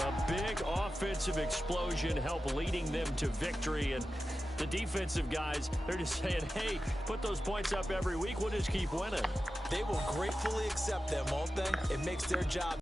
A big offensive explosion helped leading them to victory. And the defensive guys, they're just saying, hey, put those points up every week. We'll just keep winning. They will gratefully accept them, won't they? It makes their job